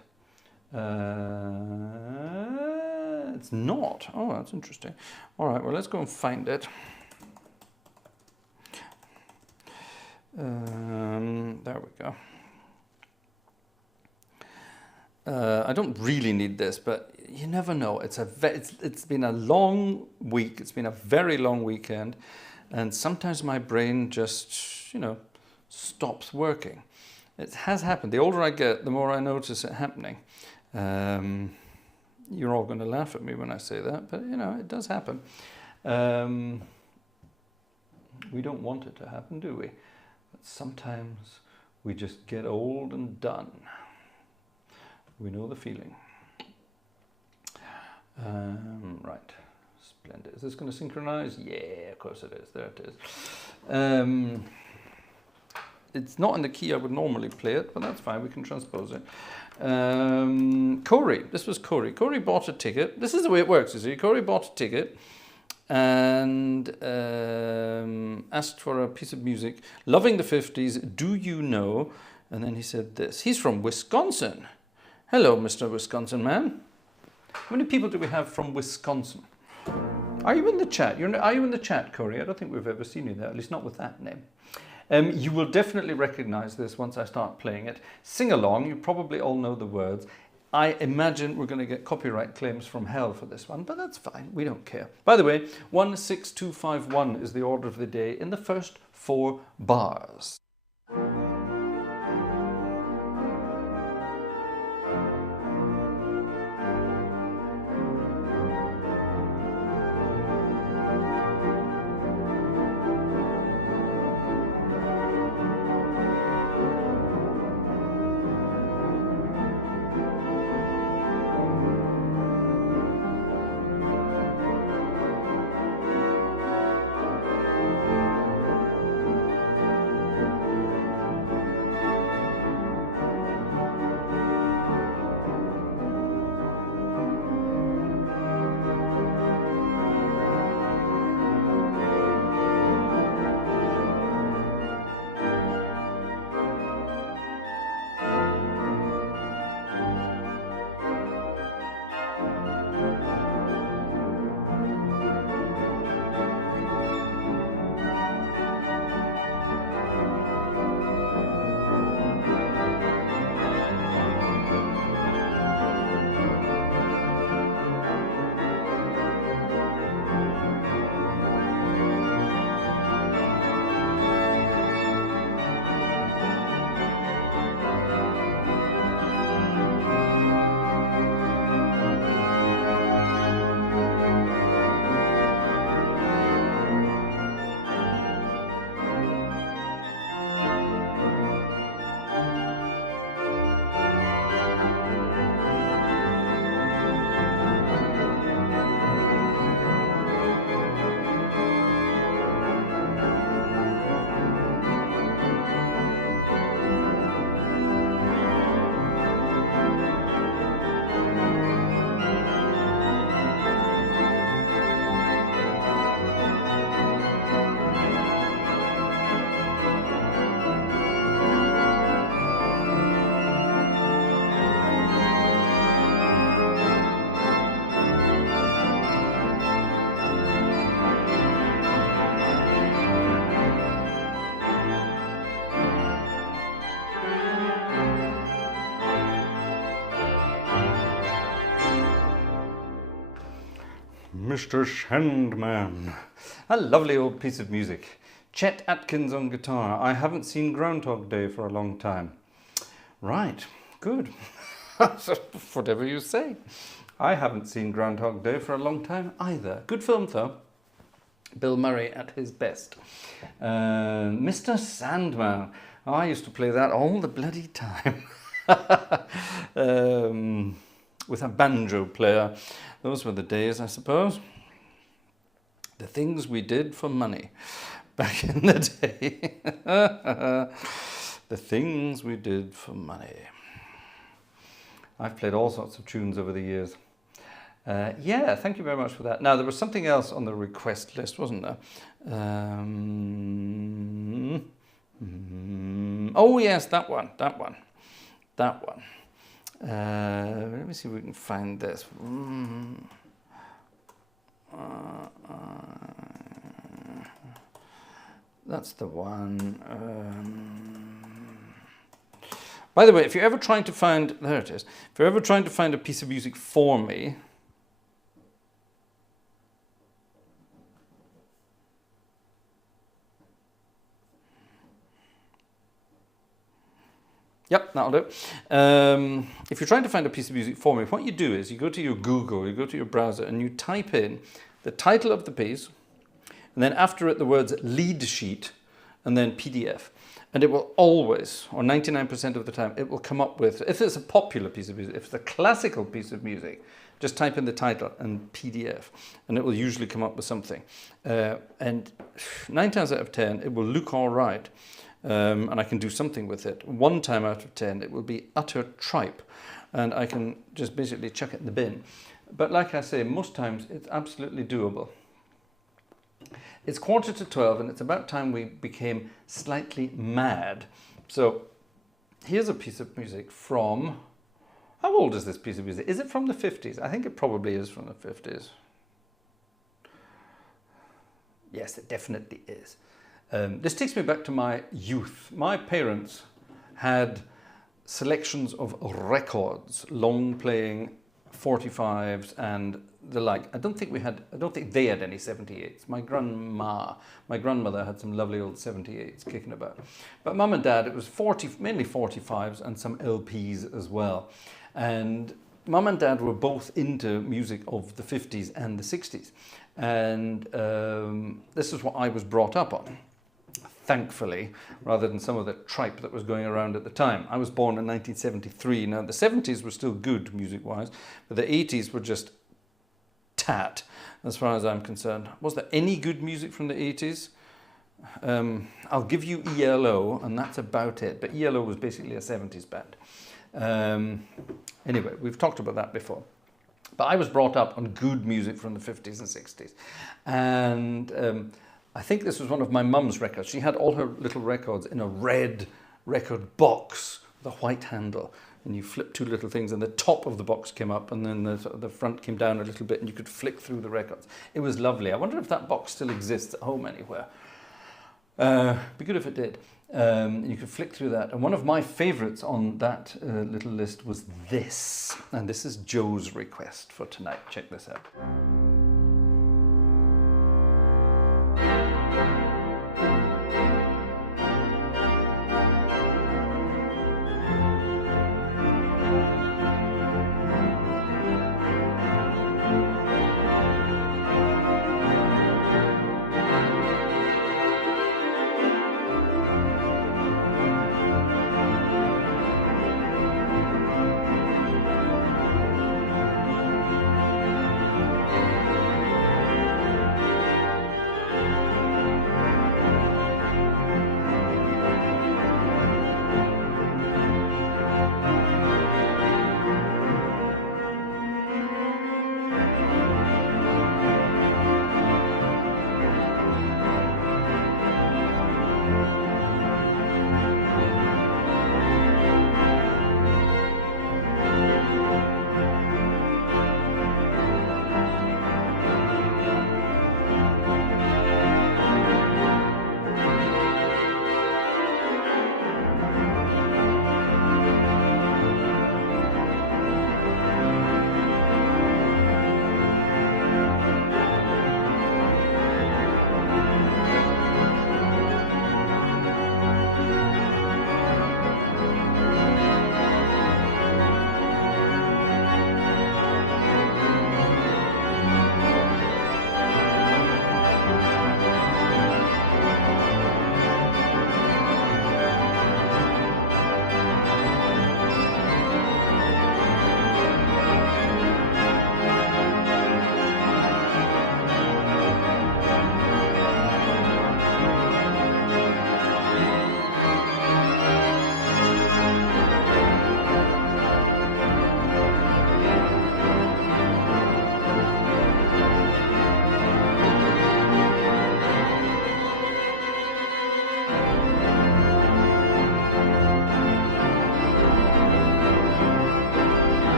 It's not. Oh, that's interesting. All right, well, let's go and find it. There we go. I don't really need this, but you never know. It's been a long week. It's been a very long weekend, and sometimes my brain just, stops working. It has happened. The older I get, the more I notice it happening. You're all going to laugh at me when I say that, but it does happen. We don't want it to happen, do we? But sometimes we just get old and done. We know the feeling. Right, splendid. Is this going to synchronize? Yeah, of course it is. There it is. It's not in the key I would normally play it, but that's fine. We can transpose it. Corey, this was Corey. Corey bought a ticket. This is the way it works, you see. Corey bought a ticket and asked for a piece of music. Loving the 50s, do you know? And then he said this. He's from Wisconsin. Hello, Mr. Wisconsin man. How many people do we have from Wisconsin? Are you in the chat? Are you in the chat, Corey? I don't think we've ever seen you there, at least not with that name. You will definitely recognize this once I start playing it. Sing along, you probably all know the words. I imagine we're going to get copyright claims from hell for this one, but that's fine, we don't care. By the way, 16251 is the order of the day in the first 4 bars. Mr. Sandman. A lovely old piece of music. Chet Atkins on guitar. I haven't seen Groundhog Day for a long time. Right, good. Whatever you say. I haven't seen Groundhog Day for a long time either. Good film though. Bill Murray at his best. Mr. Sandman. Oh, I used to play that all the bloody time. With a banjo player. Those were the days, I suppose. The things we did for money back in the day. The things we did for money. I've played all sorts of tunes over the years. Yeah, thank you very much for that. Now, there was something else on the request list, wasn't there? Oh, yes, that one. Let me see if we can find this. That's the one. By the way, if you're ever trying to find, there it is. If you're ever trying to find a piece of music for me, yep, that'll do. If you're trying to find a piece of music for me, what you do is you go to your Google, you go to your browser, and you type in the title of the piece, and then after it the words lead sheet, and then PDF. And it will always, or 99% of the time, it will come up with, if it's a popular piece of music, if it's a classical piece of music, just type in the title and PDF, and it will usually come up with something. And 9 times out of 10, it will look all right. And I can do something with it. 1 time out of 10, it will be utter tripe, and I can just basically chuck it in the bin. But like I say, most times it's absolutely doable. It's 11:45, and it's about time we became slightly mad. So here's a piece of music from, how old is this piece of music? Is it from the 50s? I think it probably is from the 50s. Yes, it definitely is. This takes me back to my youth. My parents had selections of records, long playing 45s and the like. I don't think they had any 78s. My grandmother had some lovely old 78s kicking about. But Mum and Dad, it was mainly 45s and some LPs as well. And Mum and Dad were both into music of the 50s and the 60s. And this is what I was brought up on, thankfully, rather than some of the tripe that was going around at the time. I was born in 1973. Now, the 70s were still good music-wise, but the 80s were just tat, as far as I'm concerned. Was there any good music from the 80s? I'll give you ELO, and that's about it. But ELO was basically a 70s band. Anyway, we've talked about that before. But I was brought up on good music from the 50s and 60s. And I think this was one of my mum's records. She had all her little records in a red record box with a white handle. And you flip 2 little things and the top of the box came up, and then the front came down a little bit, and you could flick through the records. It was lovely. I wonder if that box still exists at home anywhere. Be good if it did. You could flick through that. And one of my favorites on that little list was this. And this is Joe's request for tonight. Check this out.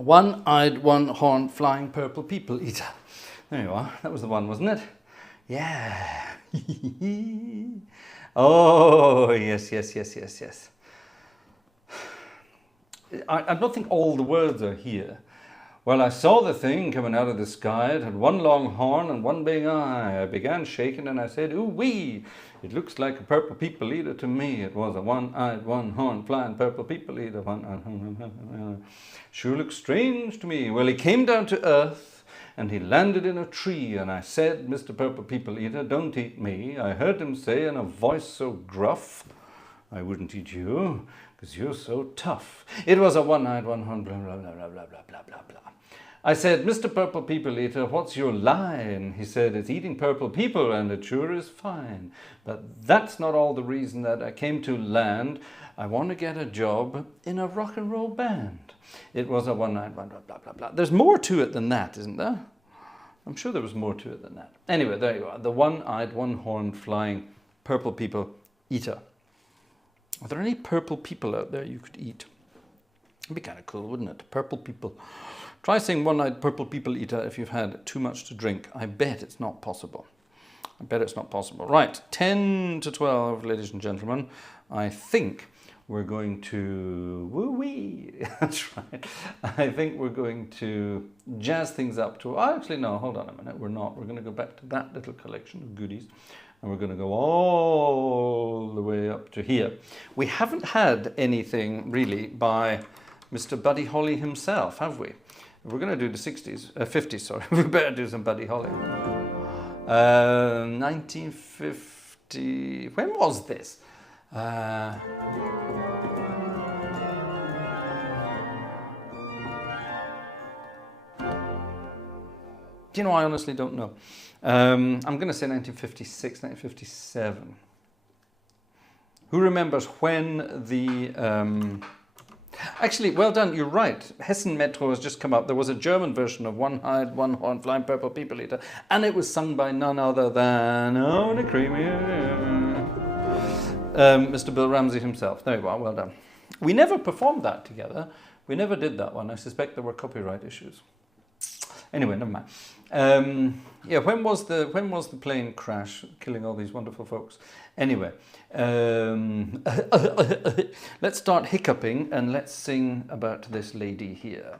One-eyed, one-horned, flying purple people eater. There you are. That was the one, wasn't it? Yeah. Oh, yes, yes, yes, yes, yes. I don't think all the words are here. Well, I saw the thing coming out of the sky. It had one long horn and one big eye. I began shaking and I said, ooh-wee, it looks like a purple people eater to me. It was a one-eyed, one-horned, flying purple people eater. Sure looks strange to me. Well, he came down to earth and he landed in a tree. And I said, Mr. Purple People Eater, don't eat me. I heard him say in a voice so gruff, I wouldn't eat you, because you're so tough. It was a one-eyed, one-horned, blah, blah, blah, blah, blah, blah, blah, blah, blah. I said, Mr. Purple People Eater, what's your line? He said, it's eating purple people, and it sure is fine. But that's not all the reason that I came to land. I want to get a job in a rock and roll band. It was a one-eyed, one, blah, blah, blah, blah. There's more to it than that, isn't there? I'm sure there was more to it than that. Anyway, there you are. The one-eyed, one-horned, flying purple people eater. Are there any purple people out there you could eat? It'd be kind of cool, wouldn't it? Purple people. Try saying one-eyed purple people eater if you've had too much to drink. I bet it's not possible. I bet it's not possible. Right, 10 to 12, ladies and gentlemen. I think we're going to... Woo-wee! That's right. I think we're going to jazz things up to... Oh, actually, no, hold on a minute. We're not. We're going to go back to that little collection of goodies. And we're going to go all the way up to here. We haven't had anything really by Mr. Buddy Holly himself, have we? If we're going to do the 60s, 50s, sorry, we better do some Buddy Holly. 1950, when was this? Do you know, I honestly don't know. I'm going to say 1956, 1957. Who remembers when the... Actually, well done, you're right. Hessen Metro has just come up. There was a German version of One-Eyed, One-Horned, Flying Purple People Eater, and it was sung by none other than... Oh, the creamy... Mr. Bill Ramsey himself. There you are, well done. We never performed that together. We never did that one. I suspect there were copyright issues. Anyway, never mind. Yeah, when was the plane crash killing all these wonderful folks? Anyway, let's start hiccuping and let's sing about this lady here.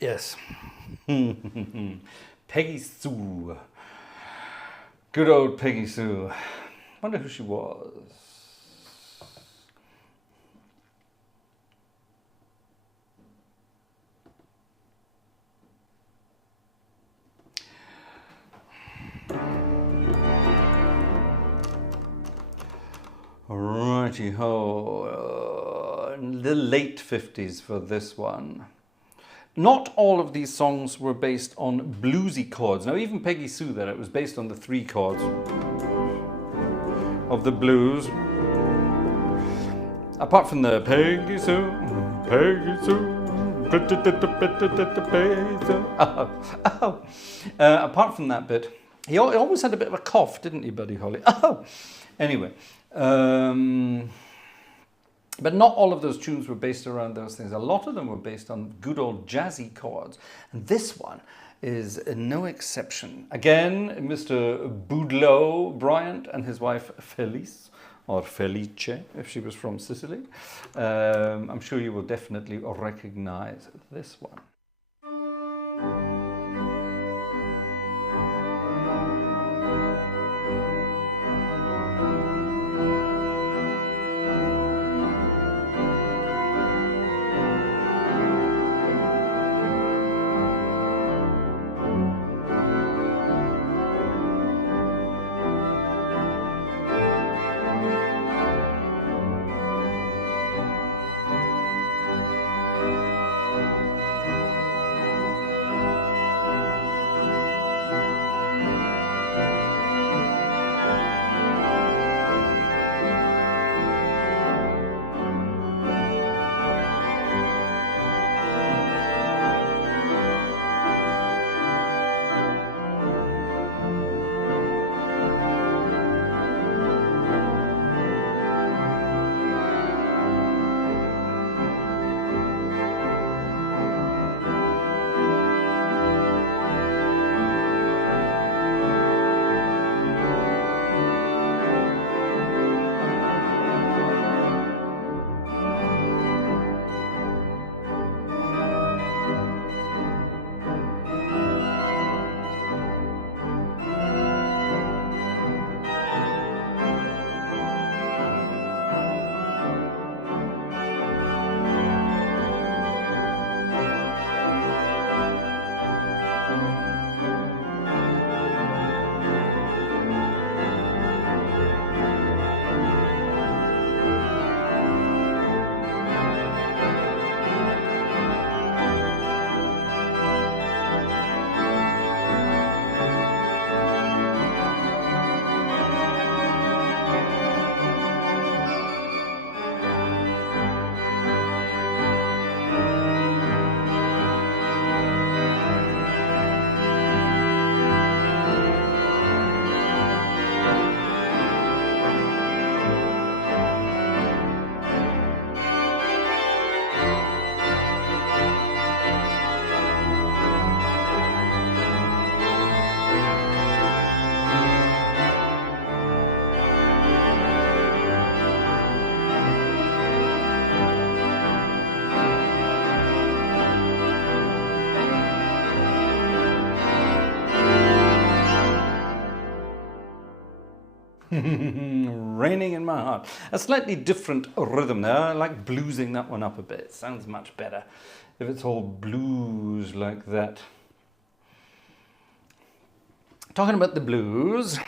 Yes. Peggy Sue. Good old Peggy Sue. Wonder who she was. righty ho, the late 50s for this one. Not all of these songs were based on bluesy chords. Now even Peggy Sue there, it was based on the 3 chords of the blues. Apart from the Peggy Sue, Peggy Sue, apart from that bit, he always had a bit of a cough, didn't he, Buddy Holly? Anyway, but not all of those tunes were based around those things. A lot of them were based on good old jazzy chords. And this one is no exception. Again, Mr. Boudleaux Bryant and his wife Felice, or Felice, if she was from Sicily. I'm sure you will definitely recognize this one. Raining in my heart. A slightly different rhythm there. I like bluesing that one up a bit. It sounds much better if it's all blues like that. Talking about the blues.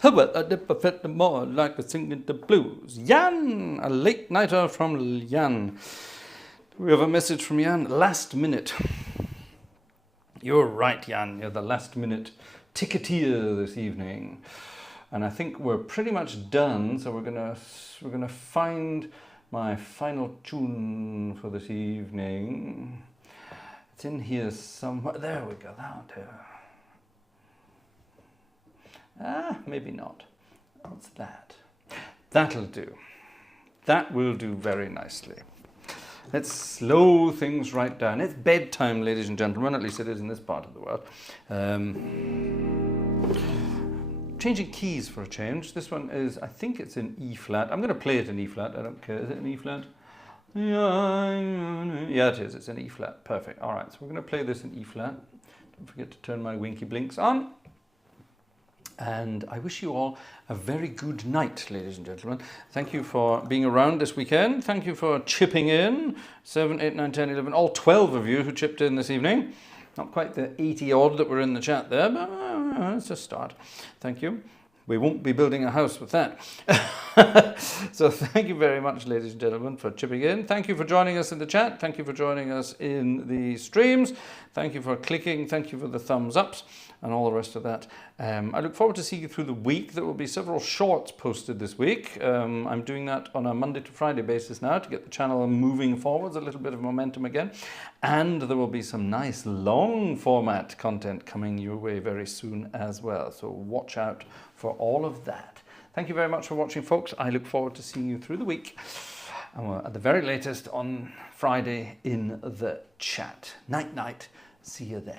How about a dip of it more like a singing the blues? Jan, a late nighter from Jan. We have a message from Jan. Last minute. You're right, Jan. You're the last minute ticketeer this evening. And I think we're pretty much done. So we're gonna find my final tune for this evening. It's in here somewhere. There we go. Maybe not. What's that? That'll do. That will do very nicely. Let's slow things right down. It's bedtime, ladies and gentlemen. At least it is in this part of the world. Changing keys for a change. This one is, I think it's in E flat. I'm going to play it in E flat. I don't care. Is it in E flat? Yeah, it is. It's in E flat. Perfect. All right. So we're going to play this in E flat. Don't forget to turn my winky blinks on. And I wish you all a very good night, ladies and gentlemen. Thank you for being around this weekend. Thank you for chipping in. 7, 8, 9, 10, 11, all 12 of you who chipped in this evening. Not quite the 80 odd that were in the chat there, but it's a start. Thank you. We won't be building a house with that. So thank you very much, ladies and gentlemen, for chipping in. Thank you for joining us in the chat. Thank you for joining us in the streams. Thank you for clicking. Thank you for the thumbs ups and all the rest of that. I look forward to seeing you through the week. There will be several shorts posted this week. I'm doing that on a Monday to Friday basis now to get the channel moving forwards, a little bit of momentum again. And there will be some nice long format content coming your way very soon as well. So watch out for all of that. Thank you very much for watching, folks. I look forward to seeing you through the week. And we're at the very latest on Friday in the chat. Night, night. See you then.